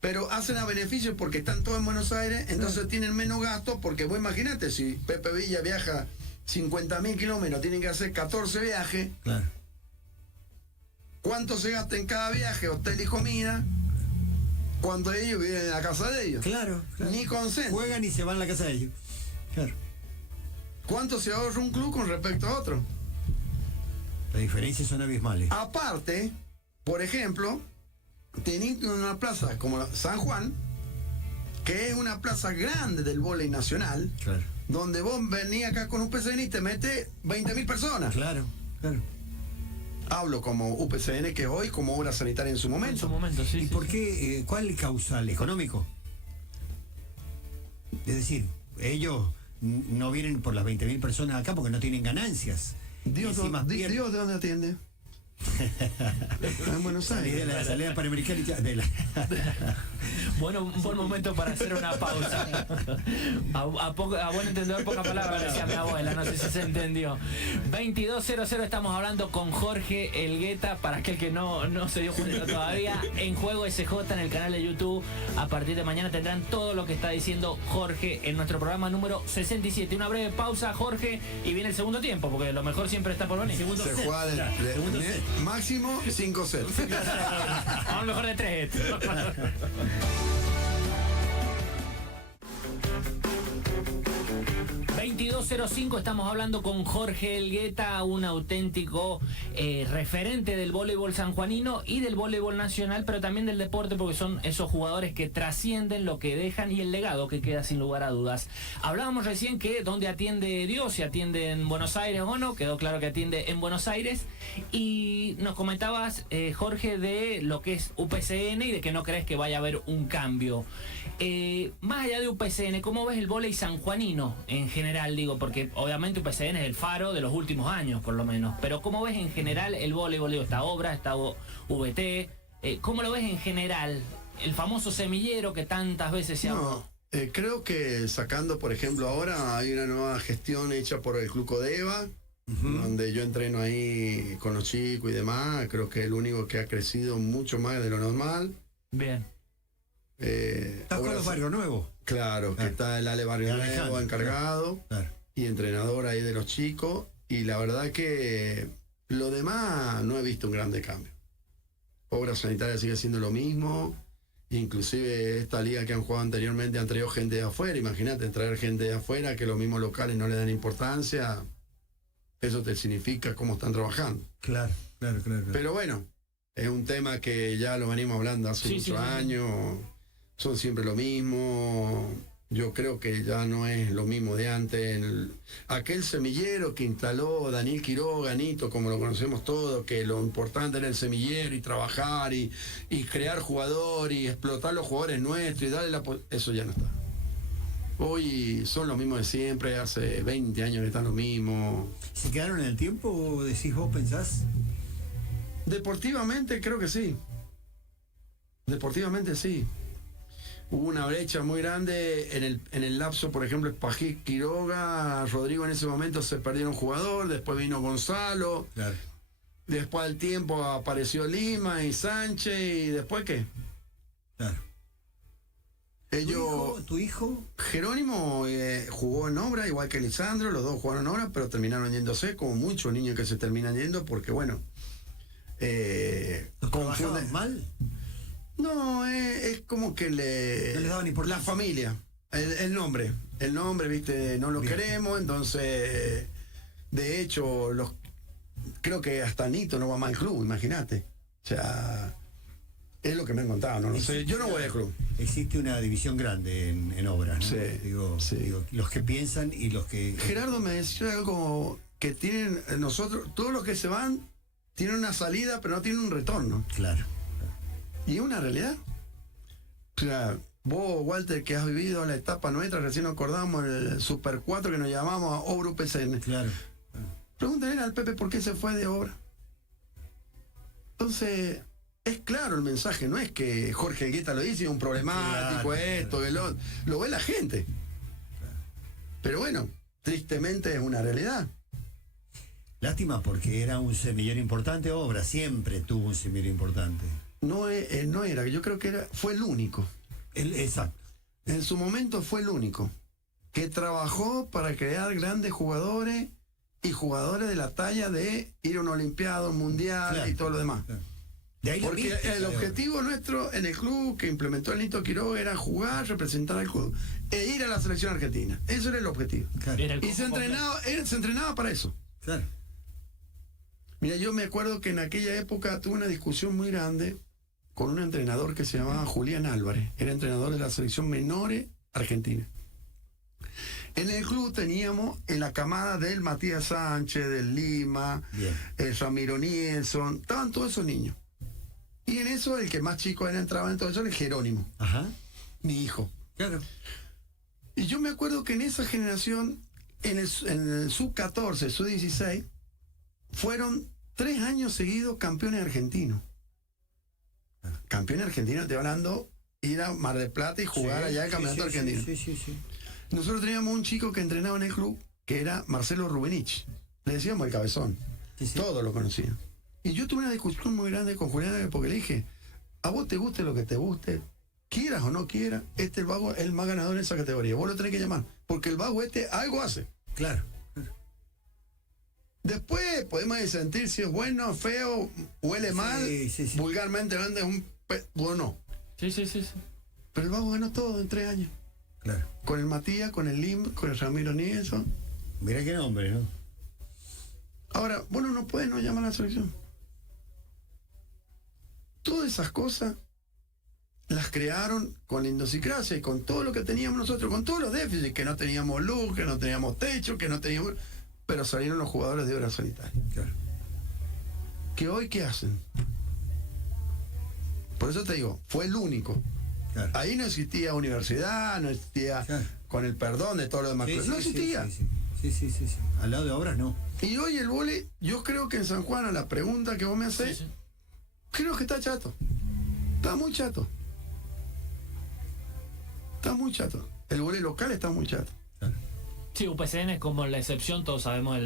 Pero hacen a beneficio porque están todos en Buenos Aires, entonces tienen menos gasto, porque vos imagínate, si Pepe Villa viaja 50.000 kilómetros, tienen que hacer 14 viajes, Claro. ¿cuánto se gasta en cada viaje? Hotel y comida, cuando ellos viven en la casa de ellos. Claro, claro. Ni consenten. Juegan y se van a la casa de ellos. Claro. ¿Cuánto se ahorra un club con respecto a otro? Las diferencias son abismales. Aparte, por ejemplo, teniendo una plaza como San Juan, que es una plaza grande del vóley nacional, Claro. donde vos venís acá con UPCN y te metes 20.000 personas. Claro, claro. Hablo como UPCN, que hoy como obra sanitaria en su En momento. su momento, sí. ¿Y sí, por sí. qué? ¿Cuál es causal? ¿Económico? Es decir, ellos no vienen por las 20.000 personas acá porque no tienen ganancias. Dios, Encima pierden- Dios, ¿de dónde atiende? En Buenos Salí de Aires. la salida panamericana y ya- de la... Bueno, un buen momento para hacer una pausa. A buen entendedor, poca palabra, decía mi abuela, no sé si se entendió. 22:00 estamos hablando con Jorge Elgueta, para aquel que no se dio cuenta todavía, en Juego SJ en el canal de YouTube. A partir de mañana tendrán todo lo que está diciendo Jorge en nuestro programa número 67. Una breve pausa, Jorge, y viene el segundo tiempo, porque lo mejor siempre está por venir. Segundo Se set, juega claro, segundo set. máximo 5 sets. A lo mejor de 3. 22:05 estamos hablando con Jorge Elgueta, un auténtico referente del voleibol sanjuanino y del voleibol nacional, pero también del deporte, porque son esos jugadores que trascienden lo que dejan y el legado que queda sin lugar a dudas. Hablábamos recién que donde atiende Dios, si atiende en Buenos Aires o no, quedó claro que atiende en Buenos Aires, y nos comentabas, Jorge, de lo que es UPCN y de que no crees que vaya a haber un cambio. Más allá de UPCN, ¿cómo ves el vóley sanjuanino en general, digo, porque obviamente UPCN es el faro de los últimos años, por lo menos. Pero ¿cómo ves en general el voleibol? Digo, está Obra, está VT. ¿Cómo lo ves en general? El famoso semillero que tantas veces se habló. Creo que sacando, por ejemplo, ahora hay una nueva gestión hecha por el Club Codeva, donde yo entreno ahí con los chicos y demás. Creo que es el único que ha crecido mucho más de lo normal. Bien. ¿Estás con los Barrio Nuevo? Claro, que está el Ale Barrio Nuevo encargado Claro. y entrenador ahí de los chicos. Y la verdad que lo demás no he visto un grande cambio. Obra Sanitaria sigue siendo lo mismo. Inclusive esta liga que han jugado anteriormente han traído gente de afuera. Imagínate traer gente de afuera que los mismos locales no le dan importancia. Eso te significa cómo están trabajando. Claro. Pero bueno, es un tema que ya lo venimos hablando hace muchos años. Son siempre lo mismo. Yo creo que ya no es lo mismo de antes. Aquel semillero que instaló Daniel Quiroga, Nito, como lo conocemos todos, que lo importante era el semillero y trabajar y crear jugador y explotar los jugadores nuestros y darle eso ya no está. Hoy son los mismos de siempre, hace 20 años que están los mismos. ¿Se quedaron en el tiempo, decís vos, pensás? Deportivamente creo que sí. Deportivamente sí. Hubo una brecha muy grande en el lapso, por ejemplo, Espají, Quiroga, Rodrigo en ese momento se perdieron jugador, después vino Gonzalo, Claro. después al tiempo apareció Lima y Sánchez, y después ¿qué? Claro. Ellos, ¿Tu hijo? Jerónimo jugó en Obra, igual que Lisandro, los dos jugaron en Obra, pero terminaron yéndose, como muchos niños que se terminan yendo, porque bueno, ¿Los trabajaban mal? No, es como que No les daban importancia. la familia, el nombre, viste, no lo queremos, entonces, de hecho, creo que hasta Nito no va más al club, imagínate. O sea, es lo que me han contado, no lo sé. Yo no voy al club. Existe una división grande en Obras, ¿no? Sí, Digo, sí. los que piensan y los que... Gerardo me decía algo que tienen nosotros, todos los que se van tienen una salida, pero no tienen un retorno. Claro. Y es una realidad. O sea, vos, Walter, que has vivido la etapa nuestra, recién nos acordamos, el Super 4 que nos llamamos Obra UPCN. Claro. Pregúntale al Pepe por qué se fue de Obra. Entonces, es claro el mensaje, no es que Jorge Elgueta lo dice, un problemático, Claro, esto, que lo ve la gente. Pero bueno, tristemente es una realidad. Lástima porque era un semillero importante. Obra siempre tuvo un semillero importante. No era, yo creo que fue el único. Exacto. En su momento fue el único que trabajó para crear grandes jugadores y jugadores de la talla de ir a una olimpiada, un mundial, Claro, y todo lo demás. claro. De ahí la Porque mística el de Obra. objetivo nuestro en el club que implementó el Nito Quiroga era jugar, representar al club e ir a la selección argentina. Eso era el objetivo. Claro. Era el Y se combo entrenaba para eso. Claro. Mira, yo me acuerdo que en aquella época tuve una discusión muy grande con un entrenador que se llamaba Julián Álvarez. Era entrenador de la selección menores argentina. En el club teníamos en la camada del Matías Sánchez, del Lima, Bien. el Ramiro Nielsen, estaban todos esos niños. Y en eso el que más chico era entraba en todo eso era el Jerónimo, Ajá. mi hijo. Claro. Y yo me acuerdo que en esa generación, en el sub-14, sub-16, fueron 3 años seguidos campeones argentinos. Campeones argentinos, te hablando, ir a Mar del Plata y jugar Sí, allá el sí, campeonato sí, argentino. Sí. Nosotros teníamos un chico que entrenaba en el club, que era Marcelo Rubenich. Le decíamos el cabezón. Sí. Todos lo conocían. Y yo tuve una discusión muy grande con Julián porque le dije, a vos te guste lo que te guste, quieras o no quieras, el vago es el más ganador en esa categoría. Vos lo tenés que llamar, porque el vago algo hace. Claro. Después podemos disentir si es bueno, feo, huele mal, Sí. vulgarmente hablando es un... Bueno, Sí. pero el vago ganó todo en 3 años. Claro. Con el Matías, con el Lim, con el Ramiro Nielsen. Mira qué nombre, ¿no? Ahora, bueno, no puede no llamar a la selección. Todas esas cosas las crearon con la idiosincrasia y con todo lo que teníamos nosotros, con todos los déficits, que no teníamos luz, que no teníamos techo, que no teníamos... Pero salieron los jugadores de Obra Sanitaria. Claro. ¿Que hoy qué hacen? Por eso te digo, fue el único. Claro. Ahí no existía universidad, no existía Claro. con el perdón de todo lo demás. Sí, No existía. Sí. Al lado de Obras no. Y hoy el vóley, yo creo que en San Juan, a la pregunta que vos me hacés, Sí. creo que está chato. Está muy chato. Está muy chato. El vóley local está muy chato. Sí, UPCN es como la excepción, todos sabemos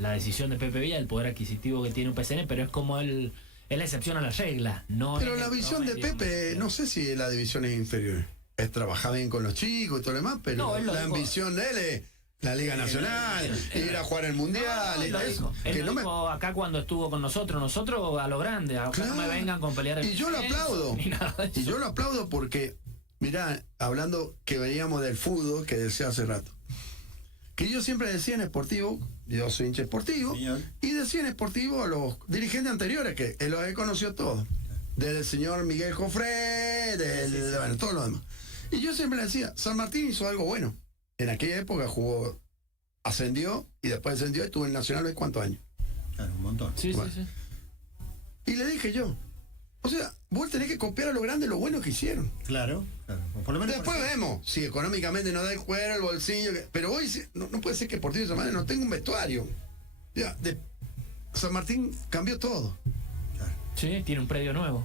la decisión de Pepe Villa, el poder adquisitivo que tiene UPCN, pero es como es la excepción a la regla. No Pero es la el visión de promedio. Pepe, no sé si la división es inferior. Es trabajar bien con los chicos y todo lo demás, pero No, él lo la dijo. ambición de él es la Liga Nacional, ir a jugar el Mundial, y Lo todo dijo. eso. Él Que lo no me- dijo acá cuando estuvo con nosotros a lo grande, acá Claro. no me vengan con pelear el Y yo lo descenso, aplaudo. ni nada de Y eso. yo lo aplaudo porque, mirá, hablando que veníamos del fútbol, que decía hace rato, que yo siempre decía en Sportivo, yo soy hincha Sportivo, Señor. y decía en Sportivo a los dirigentes anteriores, que él los he conocido todos, desde el señor Miguel Jofré, bueno, todo lo demás. Y yo siempre le decía, San Martín hizo algo bueno. En aquella época jugó, ascendió, y después descendió y estuvo en Nacional, ¿ves cuántos años? Claro, un montón. Sí, Bueno. sí. Y le dije yo, o sea, vos tenés que copiar a lo grande lo bueno que hicieron. Claro. O por lo menos Después vemos si económicamente no da el cuero, el bolsillo. Pero hoy no puede ser que Sportivo de San Martín no tenga un vestuario. Ya, San Martín cambió todo. Sí, tiene un predio nuevo.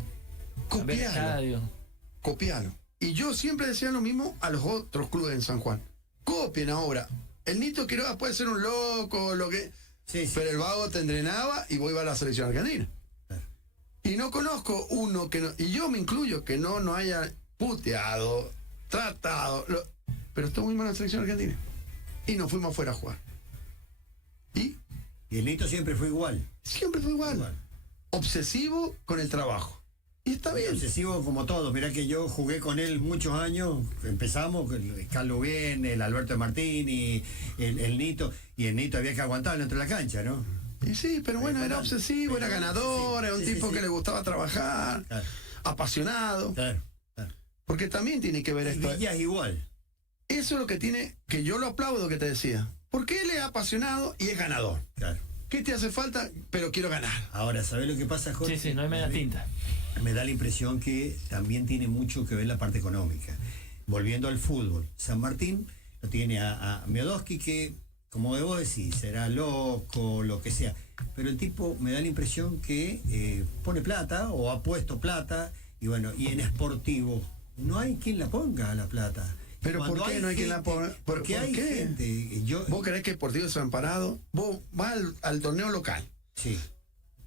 Cambió el Copialo. estadio. Copialo. Y yo siempre decía lo mismo a los otros clubes en San Juan. Copien ahora. El Nito Quiroga puede ser un loco, lo que. Sí. Pero el vago te entrenaba y vos ibas a la selección argentina. Y no conozco uno que no, y yo me incluyo, que no haya puteado, tratado, pero estuvo muy mal en la selección argentina. Y nos fuimos afuera a jugar. Y Y el Nito siempre fue igual. siempre fue igual. Obsesivo con el trabajo. Y está bien. Obsesivo como todos. Mirá que yo jugué con él muchos años. Empezamos, el Carlos Bien, el Alberto Martini, el Nito. Y el Nito había que aguantarlo entre la cancha, ¿no? Y sí, pero bueno, era obsesivo, era ganador, era un tipo que le gustaba trabajar, Claro. apasionado. Claro. Porque también tiene que ver Y esto. Villa es igual. Eso es lo que tiene, que yo lo aplaudo que te decía. Porque él es apasionado y es ganador. Claro. ¿Qué te hace falta? Pero quiero ganar. Ahora, ¿sabés lo que pasa, Jorge? Sí, no hay media tinta. Me da la impresión que también tiene mucho que ver la parte económica. Volviendo al fútbol, San Martín lo tiene a Miodowski, que, como vos decís, será loco, lo que sea. Pero el tipo me da la impresión que pone plata o ha puesto plata, y bueno, y en Sportivo no hay quien la ponga a la plata. Pero Cuando ¿por qué no hay quien la ponga? Porque ¿Por hay qué? gente. ¿Vos querés que el Sportivo Desamparado? Vos vas al torneo local. Sí.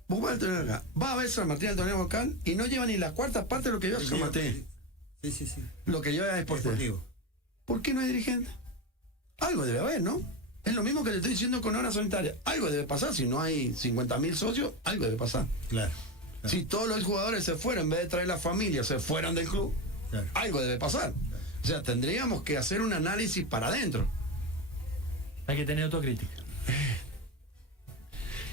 Vos vas al torneo local. Vas a ver San Martín al torneo local y no lleva ni la cuarta parte de lo que lleva San Martín. Sí. Lo que lleva es Sportivo. ¿Por qué no hay dirigente? Algo debe haber, ¿no? Es lo mismo que le estoy diciendo con Hora Solitaria. Algo debe pasar. Si no hay 50.000 socios, algo debe pasar. Claro. Si todos los jugadores se fueron, en vez de traer la familia, se fueron del club, Claro. algo debe pasar. O sea, tendríamos que hacer un análisis para adentro. Hay que tener autocrítica.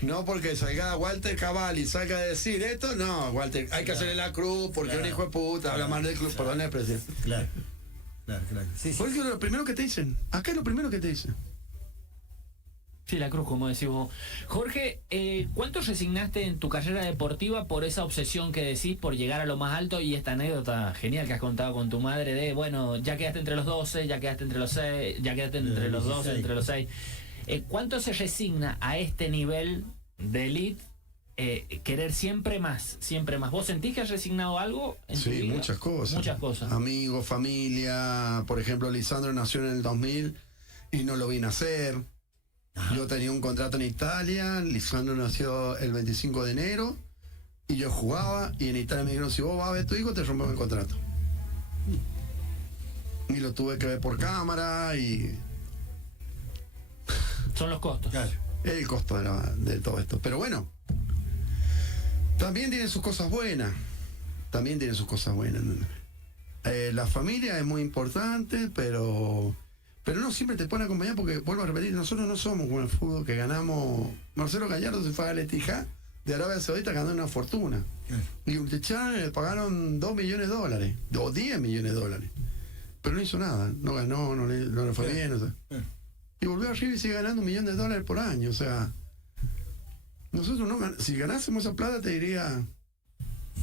No porque salga Walter Cabal y salga a decir esto, no, Walter, hay que hacerle la cruz porque un hijo de puta, habla mal del club, perdón el presidente. Claro. Sí. Porque es lo primero que te dicen. Acá es lo primero que te dicen. Sí, la cruz, como decís vos. Jorge, ¿cuánto resignaste en tu carrera deportiva por esa obsesión que decís por llegar a lo más alto y esta anécdota genial que has contado con tu madre de, bueno, ya quedaste entre los 12, ya quedaste entre los 6, ya quedaste entre los 12, 16. entre los 6? ¿Cuánto se resigna a este nivel de elite querer siempre más, siempre más? ¿Vos sentís que has resignado algo en tu Sí, vida? muchas cosas. Muchas cosas. Amigos, familia, por ejemplo, Lisandro nació en el 2000 y no lo vi nacer. Yo tenía un contrato en Italia, Lisandro nació el 25 de enero y yo jugaba y en Italia me dijeron, si vos vas a ver a tu hijo te rompemos el contrato. Y lo tuve que ver por cámara y Son los costos. Claro. el costo de todo esto. Pero bueno, también tiene sus cosas buenas. También tiene sus cosas buenas. La familia es muy importante, pero no siempre te pueden acompañar porque, vuelvo a repetir, nosotros no somos como el fútbol que ganamos. Marcelo Gallardo se fue a Al-Ittihad de Arabia Saudita ganando una fortuna. Y un Techán le pagaron $2 millones o $10 millones. Pero no hizo nada, no ganó, no le fue bien. O sea. Y volvió arriba y sigue ganando $1 millón por año. O sea, nosotros no si ganásemos esa plata te diría,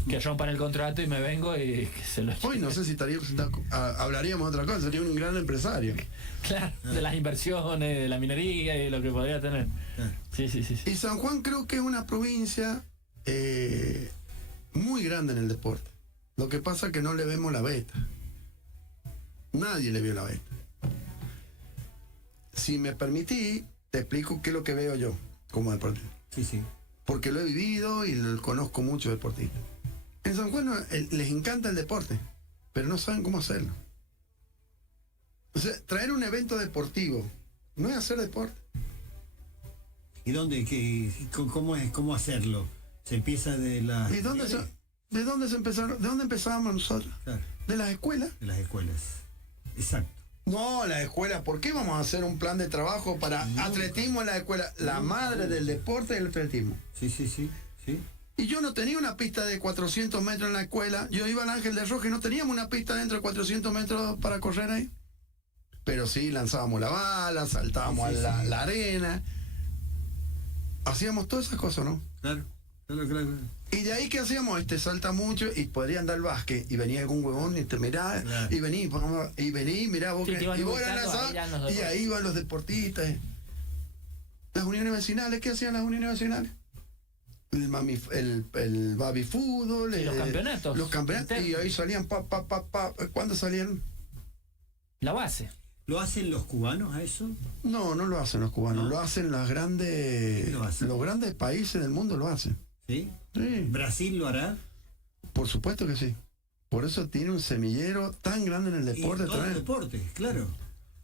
Que rompan el contrato y me vengo y que se lo... Hoy no sé si hablaríamos de otra cosa, sería un gran empresario. Claro, de las inversiones, de la minería y lo que podría tener. Sí. Y San Juan creo que es una provincia muy grande en el deporte. Lo que pasa es que no le vemos la beta. Nadie le vio la beta. Si me permití, te explico qué es lo que veo yo como deportista. Sí. Porque lo he vivido y conozco muchos deportistas. En San Juan les encanta el deporte, pero no saben cómo hacerlo. O sea, traer un evento deportivo no es hacer deporte. ¿Y cómo hacerlo? Se empieza de la... ¿Y de dónde se empezaron? ¿De dónde empezábamos nosotros? Claro, ¿De las escuelas? de las escuelas. Exacto. No, las escuelas. ¿Por qué vamos a hacer un plan de trabajo para atletismo en la escuela? La madre del deporte es el atletismo. Sí. Y yo no tenía una pista de 400 metros en la escuela. Yo iba al Ángel de Roja y no teníamos una pista dentro de 400 metros para correr ahí. Pero sí, lanzábamos la bala, saltábamos a la arena. Hacíamos todas esas cosas, ¿no? Claro. Y de ahí que hacíamos, salta mucho y podría andar al básquet. Y venía algún huevón y te miraba, claro. y vení, mirá vos, Sí, que, y vos eras lanzado, y ahí iban los deportistas. Las uniones vecinales, ¿qué hacían las uniones vecinales? El baby fútbol, Sí, los campeonatos. Los campeonatos, y ahí salían, ¿cuándo salieron? La base. ¿Lo hacen los cubanos a eso? No lo hacen los cubanos, ¿No? lo hacen los grandes países del mundo lo hacen. ¿Sí? Sí. ¿Brasil lo hará? Por supuesto que sí. Por eso tiene un semillero tan grande en el deporte. Y todo el deporte, claro.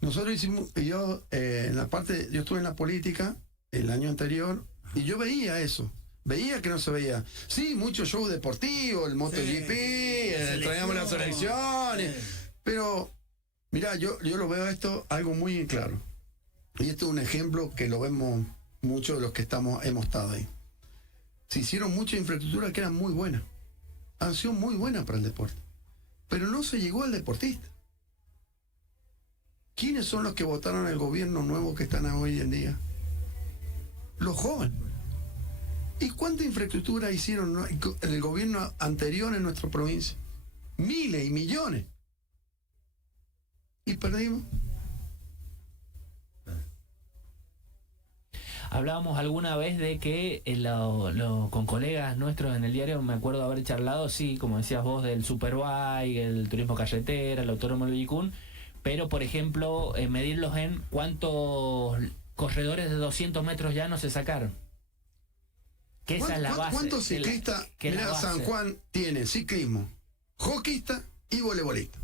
Nosotros hicimos, yo estuve en la política el año anterior y yo veía eso. Veía que no se veía. Sí, mucho show deportivo, el MotoGP, traíamos las selecciones. Pero, mirá, yo lo veo esto algo muy claro. Y esto es un ejemplo que lo vemos muchos de los que hemos estado ahí. Se hicieron muchas infraestructuras que eran muy buenas. Han sido muy buenas para el deporte. Pero no se llegó al deportista. ¿Quiénes son los que votaron el gobierno nuevo que están hoy en día? Los jóvenes. ¿Y cuánta infraestructura hicieron en el gobierno anterior en nuestra provincia? Miles y millones. Y perdimos. Hablábamos alguna vez de que con colegas nuestros en el diario, me acuerdo haber charlado, sí, como decías vos, del Superbike, el turismo carretera, el autódromo del Villicún, pero por ejemplo, medirlos en cuántos corredores de 200 metros ya no se sacaron. Que esa es la base. ¿Cuántos ciclistas? Mirá, San Juan tiene ciclismo, hockeyista y voleibolista.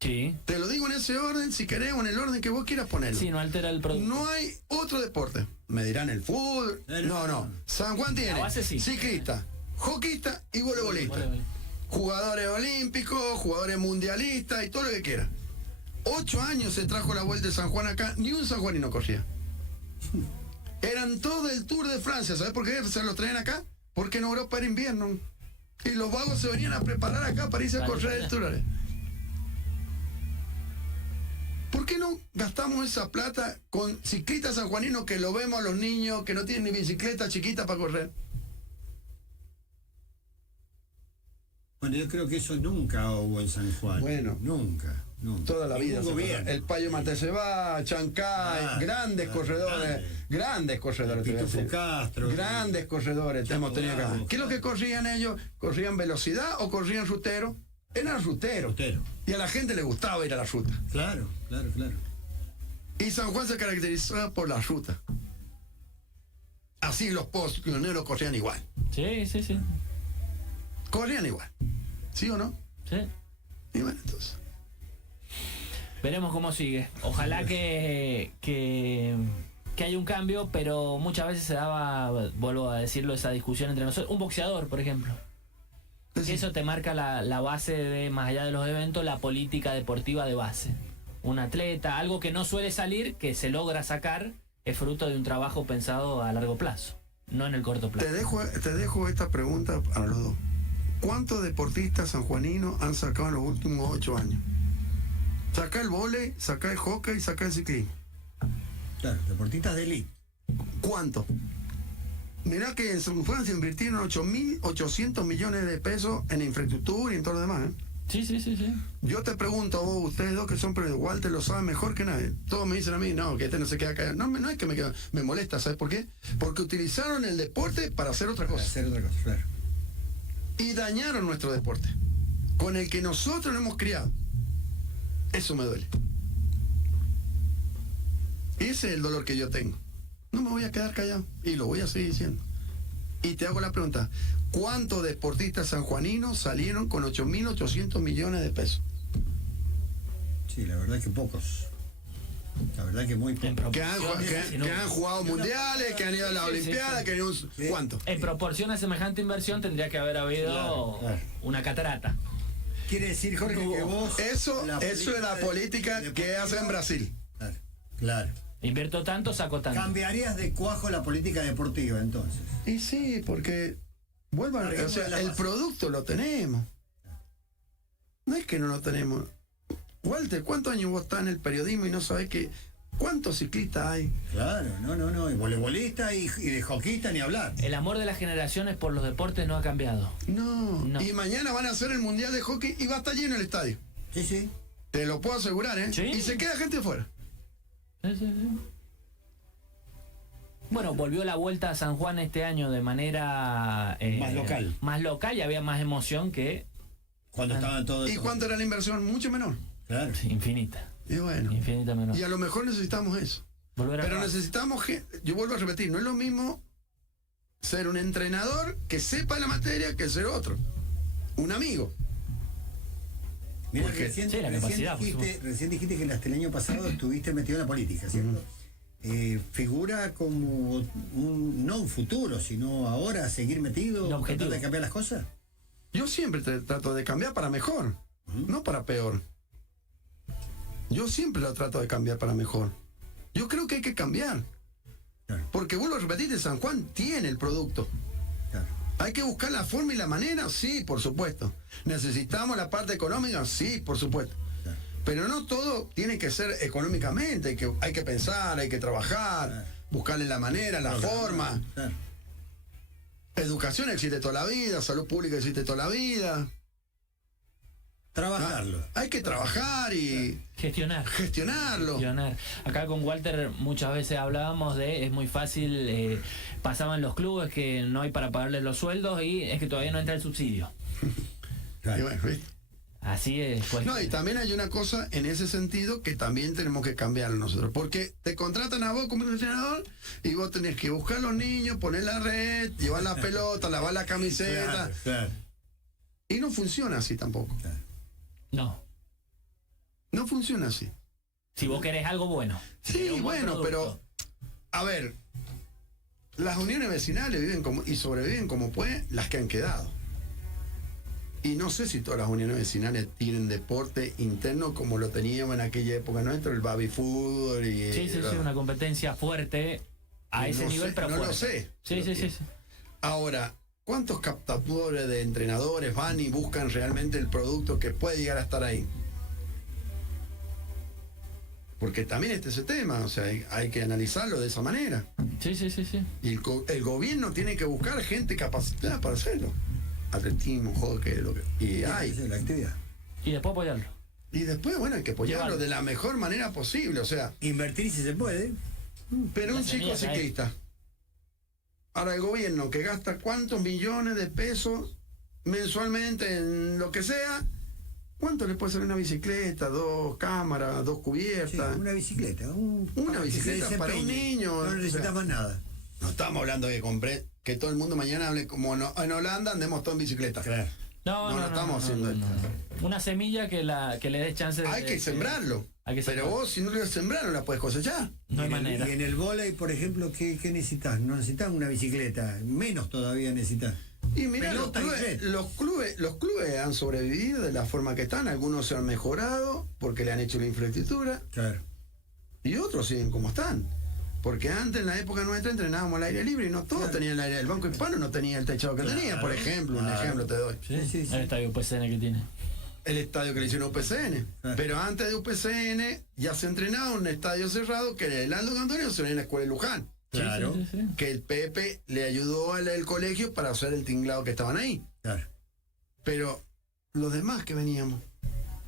Sí. Te lo digo en ese orden, si querés, en el orden que vos quieras ponerlo. Sí, no altera el producto. No hay otro deporte. Me dirán el fútbol. No. San Juan tiene base sí. ciclista, hockeyista y voleibolista. Jugadores olímpicos, jugadores mundialistas y todo lo que quiera. 8 años se trajo la Vuelta de San Juan acá, ni un sanjuanino corría. Eran todos del Tour de Francia. ¿Sabes por qué se los traen acá? Porque en Europa era invierno. Y los vagos se venían a preparar acá para irse a correr el Tour. ¿Por qué no gastamos esa plata con ciclistas sanjuaninos que lo vemos a los niños que no tienen ni bicicleta chiquita para correr? Bueno, yo creo que eso nunca hubo en San Juan. Bueno. Nunca. Toda la vida. El Payo Mateseba, Chancay, grandes corredores. Grandes corredores. Pitufo Castro. Grandes corredores hemos tenido acá. ¿Qué es lo que corrían ellos? ¿Corrían velocidad o corrían rutero? Eran ruteros. Y a la gente le gustaba ir a la ruta. Claro. Y San Juan se caracterizaba por la ruta. Así los pioneros corrían igual. Sí. Corrían igual. ¿Sí o no? Sí. Y bueno, entonces. Veremos cómo sigue. Ojalá que haya un cambio, pero muchas veces se daba, vuelvo a decirlo, esa discusión entre nosotros. Un boxeador, por ejemplo. Sí. Eso te marca la base de, más allá de los eventos, la política deportiva de base. Un atleta, algo que no suele salir, que se logra sacar, es fruto de un trabajo pensado a largo plazo, no en el corto plazo. Te dejo esta pregunta a los dos. ¿Cuántos deportistas sanjuaninos han sacado en los últimos 8 años? Saca el vóley, saca el hockey, saca el ciclismo. Claro, deportistas de élite. ¿Cuántos? Mirá que en San Juan se invirtieron 8.800 millones de pesos en infraestructura y en todo lo demás. Sí. Yo te pregunto a vos, ustedes dos que son pero Walter lo sabe mejor que nadie. Todos me dicen a mí, no, que este no se queda callado. No es que me molesta, ¿sabes por qué? Porque utilizaron el deporte para hacer otra cosa. Claro. Y dañaron nuestro deporte, con el que nosotros nos hemos criado. Eso me duele. Ese es el dolor que yo tengo. No me voy a quedar callado y lo voy a seguir diciendo. Y te hago la pregunta, ¿cuántos deportistas sanjuaninos salieron con 8.800 millones de pesos? Sí, la verdad que pocos. La verdad que muy pocos. Que han jugado mundiales, que han ido a la Olimpiada, que han ido... ¿Cuánto? En proporción a semejante inversión tendría que haber habido Claro. una catarata. Quiere decir, Jorge, que vos... Eso es la política que hace en Brasil. Claro. Invierto tanto, saco tanto. Cambiarías de cuajo la política deportiva, entonces. Y sí, porque o sea, el producto lo tenemos. No es que no lo tenemos. Walter, ¿cuántos años vos estás en el periodismo y no sabés cuántos ciclistas hay? Claro, no. Y voleibolista y de hockeyista ni hablar. El amor de las generaciones por los deportes no ha cambiado. No. Y mañana van a hacer el mundial de hockey y va a estar lleno el estadio. Sí. Te lo puedo asegurar, ¿eh? Sí. Y se queda gente afuera. Sí. Bueno, volvió la Vuelta a San Juan este año de manera... Más local. Más local y había más emoción que... Cuando estaban todos... ¿Y cuánto era la inversión? Mucho menor. Claro. Sí, infinita. Y bueno. Infinita menor. Y a lo mejor necesitamos eso. Volver a Pero probar. necesitamos yo vuelvo a repetir, no es lo mismo ser un entrenador que sepa la materia que ser otro. Un amigo. Mira, Porque- recién capacidad, dijiste que el año pasado estuviste metido en la política, ¿cierto? Figura como no un futuro, sino ahora seguir metido, Un objetivo. tratar de cambiar las cosas. Yo siempre trato de cambiar para mejor, no para peor. Yo siempre lo trato de cambiar para mejor. Yo creo que hay que cambiar. Claro. Porque vuelvo a repetir, San Juan tiene el producto. Claro. ¿Hay que buscar la forma y la manera? Sí, por supuesto. ¿Necesitamos la parte económica? Sí, por supuesto. Claro. Pero no todo tiene que ser económicamente, hay que pensar, hay que trabajar, Claro. buscarle la manera, la forma. Claro. Educación existe toda la vida, salud pública existe toda la vida. Trabajarlo. Hay que trabajar y Gestionar. gestionarlo. Gestionar. Acá con Walter muchas veces hablábamos de, es muy fácil, pasaban los clubes que no hay para pagarles los sueldos y es que todavía no entra el subsidio. Claro. Y bueno, ¿viste? Así es. Pues, No, y también hay una cosa en ese sentido que también tenemos que cambiar nosotros, porque te contratan a vos como entrenador y vos tenés que buscar a los niños, poner la red, llevar la pelota, lavar la camiseta, Claro. y no funciona así tampoco. no. No funciona así. Si vos querés algo bueno. Si Sí, querés un buen bueno, producto. pero a ver, las uniones vecinales viven y sobreviven como pueden las que han quedado. Y no sé si todas las uniones vecinales tienen deporte interno como lo teníamos en aquella época nuestra, el baby fútbol y... Sí, una competencia fuerte a ese No nivel, sé, pero no fuerte. lo sé. Sí. Ahora, ¿cuántos captadores de entrenadores van y buscan realmente el producto que puede llegar a estar ahí? Porque también este es ese tema, o sea, hay que analizarlo de esa manera. Sí. Y el gobierno tiene que buscar gente capacitada para hacerlo. Atletismo, hockey, y hay. Esa es la actividad. Y después apoyarlo. Y después, bueno, hay que apoyarlo Llevarlo. de la mejor manera posible, o sea, Invertir si se puede. pero un Las chico semillas ahí. ciclista. Ahora el gobierno que gasta cuántos millones de pesos mensualmente en lo que sea, ¿cuánto le puede salir una bicicleta, 2 cámaras, 2 Sí, cubiertas? una bicicleta. Una para que se bicicleta para un desempeñe. niño, No o necesitas sea. más nada. No estamos hablando de que todo el mundo mañana hable como en Holanda andemos todos en bicicleta. Claro. No estamos haciendo esto. Una semilla que le dé chance de... Hay que sembrarlo. Hay que Pero sembrarlo. vos si no lo sembrar no la puedes cosechar. No hay Y en el- manera. Y en el vóley, por ejemplo, ¿qué necesitas? No necesitas una bicicleta, menos todavía necesitas. Y mira, Pelota y red. los clubes han sobrevivido de la forma que están, algunos se han mejorado porque le han hecho la infraestructura Claro. y otros siguen como están. Porque antes en la época nuestra entrenábamos al aire libre y no todos Claro. tenían el aire. El Banco Hispano no tenía el techado que tenía, por ejemplo, un ejemplo te doy. Sí. El estadio PCN que tiene. El estadio que le hicieron a UPCN. Ah. Pero antes de UPCN ya se entrenaba en un estadio cerrado que era el Aldo Cantorio, se venía en la escuela de Luján. Claro. Sí, sí, sí. Que el Pepe le ayudó al colegio para hacer el tinglado que estaban ahí. Claro. Pero los demás que veníamos,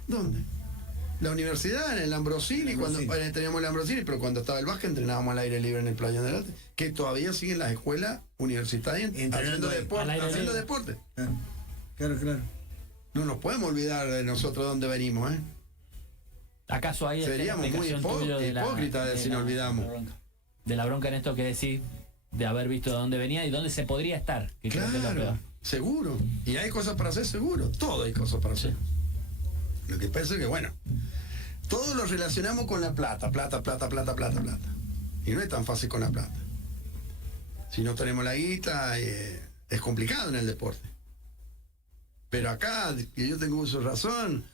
¿dónde? La universidad, en el Ambrosini, cuando teníamos el Ambrosini, pero cuando estaba el básquet entrenábamos al aire libre en el Playa del Arte, que todavía siguen las escuelas universitarias haciendo deporte. Claro, claro. No nos podemos olvidar de nosotros dónde venimos, ¿eh? ¿Acaso ahí seríamos muy hipócritas si nos olvidamos? De la bronca en esto que decís, de haber visto de dónde venía y dónde se podría estar? Que creo que es lo peor. Claro, seguro. Y hay cosas para hacer, seguro. Todo hay cosas para hacer. Lo que pasa es que, bueno, todos lo relacionamos con la plata. Y no es tan fácil con la plata. Si no tenemos la guita, es complicado en el deporte. Pero acá, que yo tengo uso de razón,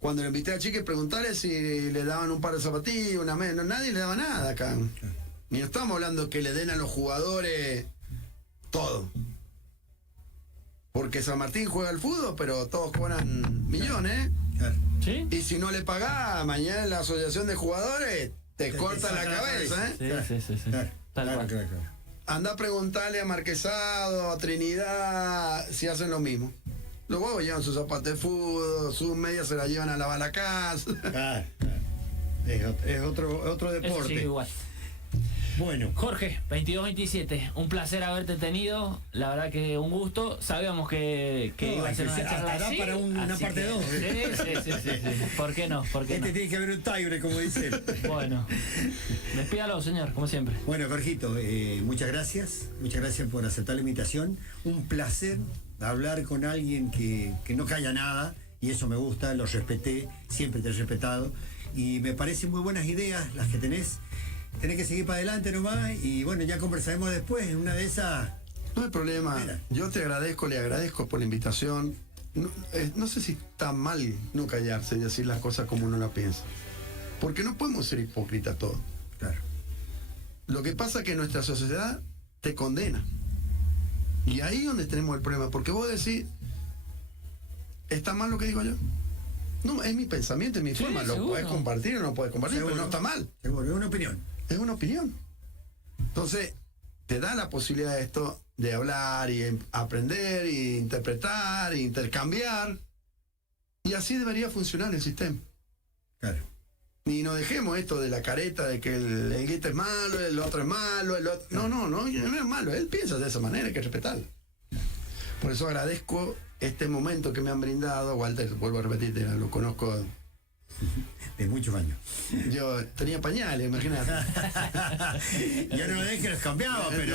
cuando le invité a Chique, preguntarle si le daban un par de zapatillas, una media, nadie le daba nada acá. Ni estamos hablando que le den a los jugadores todo. Porque San Martín juega al fútbol, pero todos cobran millones. ¿Sí? Y si no le pagás, mañana en la asociación de jugadores te corta la cabeza, ¿eh? Sí. Tal cual. Anda a preguntarle a Marquesado, a Trinidad, si hacen lo mismo. Los huevos llevan sus zapatos de fútbol, sus medias se las llevan a lavar la casa. Claro. Es otro deporte. Sí, igual. Bueno. Jorge, 22-27, un placer haberte tenido, la verdad que un gusto, sabíamos que iba a ser una charla hará así, para una así parte que- 2. Sí. ¿Por qué no? Tiene que haber un tibre, como dicen. Bueno, despídalo, señor, como siempre. Bueno, Jorgito, muchas gracias por aceptar la invitación. Un placer hablar con alguien que no calla nada, y eso me gusta, lo respeté, siempre te he respetado, y me parecen muy buenas ideas las que tenés. Tenés que seguir para adelante nomás, y bueno, ya conversaremos después, en una de esas. No hay problema. Mira. Yo le agradezco por la invitación. No sé si está mal no callarse y decir las cosas como uno las piensa. Porque no podemos ser hipócritas todos. Claro. Lo que pasa es que nuestra sociedad te condena. Y ahí es donde tenemos el problema. Porque vos decís, ¿está mal lo que digo yo? No, es mi pensamiento, es mi forma. Lo seguro. puedes compartir o no puedes compartir, Seguro. pero no está mal. Seguro, es una opinión. Es una opinión. Entonces, te da la posibilidad de esto, de hablar y aprender, y interpretar, e intercambiar. Y así debería funcionar el sistema. Claro. Y no dejemos esto de la careta de que el guita es malo, el otro es malo, el otro... No es malo. Él piensa de esa manera, hay que respetarlo. Por eso agradezco este momento que me han brindado. Walter, vuelvo a repetirte, lo conozco. De muchos años. Yo tenía pañales, imagínate. Ya no es que los cambiaba, pero.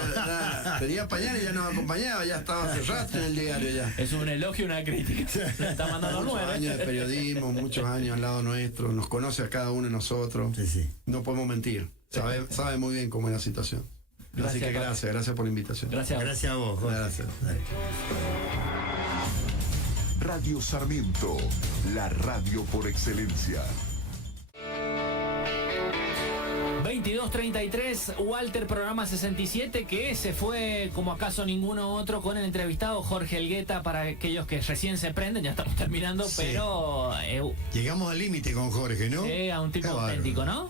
Tenía pañales y ya no me acompañaba, ya estaba hace rato en el diario ya. Es un elogio y una crítica. Le está mandando Muchos nueve. años de periodismo, muchos años al lado nuestro, nos conoce a cada uno de nosotros. Sí. No podemos mentir. Sabe muy bien cómo es la situación. Así que gracias por la invitación. Gracias a vos. Gracias a vos, Jorge. Gracias. Dale. Radio Sarmiento, la radio por excelencia. 22:33, Walter, programa 67, que se fue como acaso ninguno otro con el entrevistado Jorge Elgueta. Para aquellos que recién se prenden, ya estamos terminando, Sí. pero Llegamos al límite con Jorge, ¿no? a un tipo Qué bárbaro. auténtico, ¿no?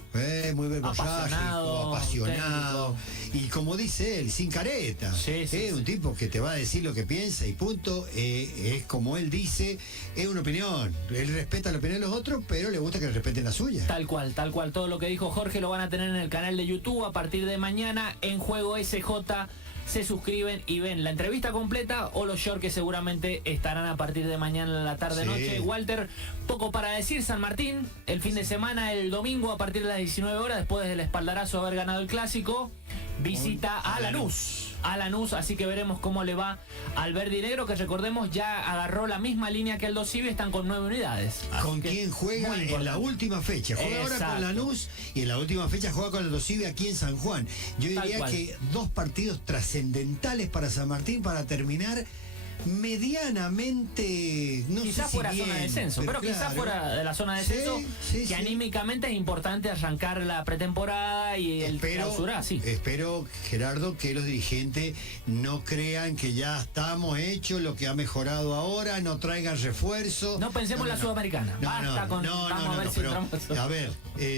Muy Apasionado, apasionado. Y como dice él, sin careta. Sí, Un tipo que te va a decir lo que piensa y punto. Es como él dice, es una opinión. Él respeta la opinión de los otros, pero le gusta que le respeten la suya. Tal cual. Todo lo que dijo Jorge lo van a tener en el canal de YouTube a partir de mañana en Juego SJ. Se suscriben y ven la entrevista completa o los shorts que seguramente estarán a partir de mañana en la tarde-noche. Sí. Walter, poco para decir. San Martín, el fin de semana, el domingo a partir de las 19 horas, después del espaldarazo de haber ganado el clásico, visita a Lanús. Así que veremos cómo le va al verde y negro, que recordemos ya agarró la misma línea que el Dosivi, están con 9 unidades. ¿Con Así que quién juega muy en importante. la última fecha? Juega ahora Exacto. con Lanús y en la última fecha juega con el Dosivi aquí en San Juan. Yo Tal diría cual. que 2 partidos trascendentales para San Martín para terminar medianamente, no Quizás quizás si fuera bien, zona de descenso, pero quizás claro. fuera de la zona de Sí, descenso, sí, que sí. anímicamente es importante arrancar la pretemporada y el clausura, sí. Espero, Gerardo, que los dirigentes no crean que ya estamos hechos, lo que ha mejorado ahora, no traigan refuerzo. No pensemos en la Sudamericana. Basta con. Vamos a ver si pero, entramos. a ver,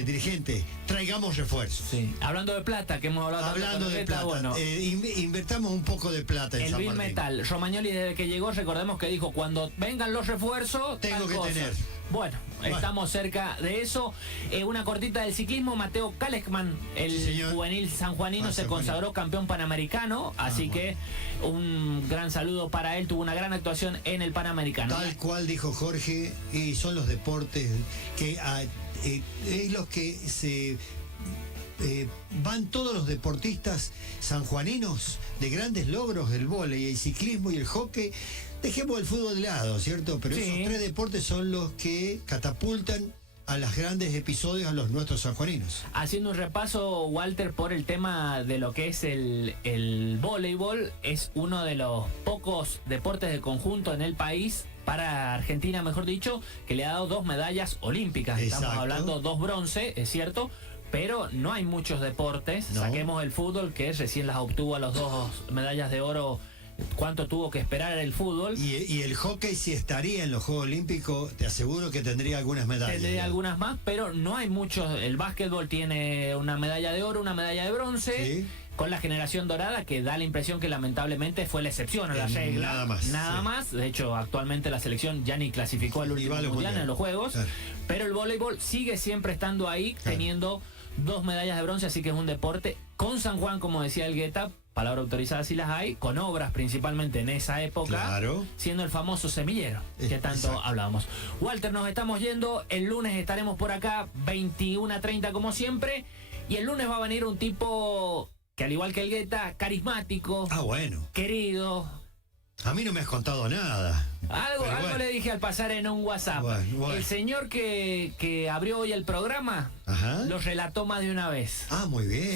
dirigente, traigamos refuerzos. Sí. Hablando de plata, que hemos hablado tanto Hablando con de Guetta, plata, bueno, invertamos un poco de plata en el San Bill Martín. Metal, Romagnoli desde que llegó, recordemos que dijo, cuando vengan los refuerzos, Tengo tal que cosa. tener. Bueno, estamos cerca de eso. Una cortita del ciclismo, Mateo Kalekman, el Sí, señor. juvenil sanjuanino, se Sanjuanino. consagró campeón panamericano, así que un gran saludo para él, tuvo una gran actuación en el Panamericano. Tal cual dijo Jorge, y son los deportes que es los que se van todos los deportistas sanjuaninos de grandes logros, el vóley, el ciclismo y el hockey. Dejemos el fútbol de lado, ¿cierto? Pero Sí. esos tres deportes son los que catapultan a los grandes episodios a los nuestros sanjuaninos. Haciendo un repaso, Walter, por el tema de lo que es el voleibol, es uno de los pocos deportes de conjunto en el país, para Argentina mejor dicho, que le ha dado 2 medallas olímpicas. Estamos Exacto. hablando 2 bronce, es cierto, pero no hay muchos deportes. No. Saquemos el fútbol, que recién las obtuvo a los 2 medallas de oro. ¿Cuánto tuvo que esperar el fútbol? Y el hockey, si estaría en los Juegos Olímpicos, te aseguro que tendría algunas medallas. Tendría algunas más, pero no hay muchos. El básquetbol tiene una medalla de oro, una medalla de bronce, Sí. con la generación dorada, que da la impresión que lamentablemente fue la excepción a la regla. Nada más, Nada sí. más. De hecho, actualmente la selección ya ni clasificó al Ni último va a los mundial en mundiales. los Juegos. Claro. Pero el voleibol sigue siempre estando ahí, teniendo 2 medallas de bronce, así que es un deporte con San Juan, como decía el Guetta, palabra autorizada si las hay, con obras principalmente en esa época, Claro. siendo el famoso semillero que tanto Exacto. hablábamos. Walter, nos estamos yendo, el lunes estaremos por acá, 21:30 como siempre, y el lunes va a venir un tipo que al igual que el Guetta, carismático, Ah, bueno. querido. A mí no me has contado nada. Algo Pero bueno. le dije al pasar en un WhatsApp. Bueno. El señor que abrió hoy el programa Ajá. lo relató más de una vez. Ah, muy bien.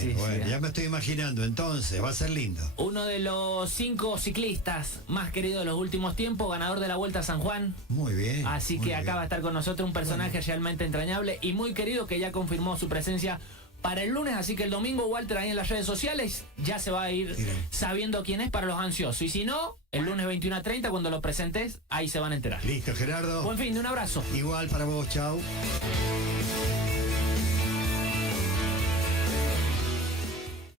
Sí, Bueno, sí. ya me estoy imaginando, entonces, va a ser lindo. Uno de los 5 ciclistas más queridos de los últimos tiempos, ganador de la Vuelta a San Juan. Muy bien. Así muy que bien. acá va a estar con nosotros un personaje realmente entrañable y muy querido, que ya confirmó su presencia para el lunes. Así que el domingo, Walter, ahí en las redes sociales ya se va a ir Miren. sabiendo quién es para los ansiosos. Y si no, el lunes 21:30, cuando lo presentes, ahí se van a enterar. Listo, Gerardo. Buen fin, de un abrazo. Igual para vos, chau.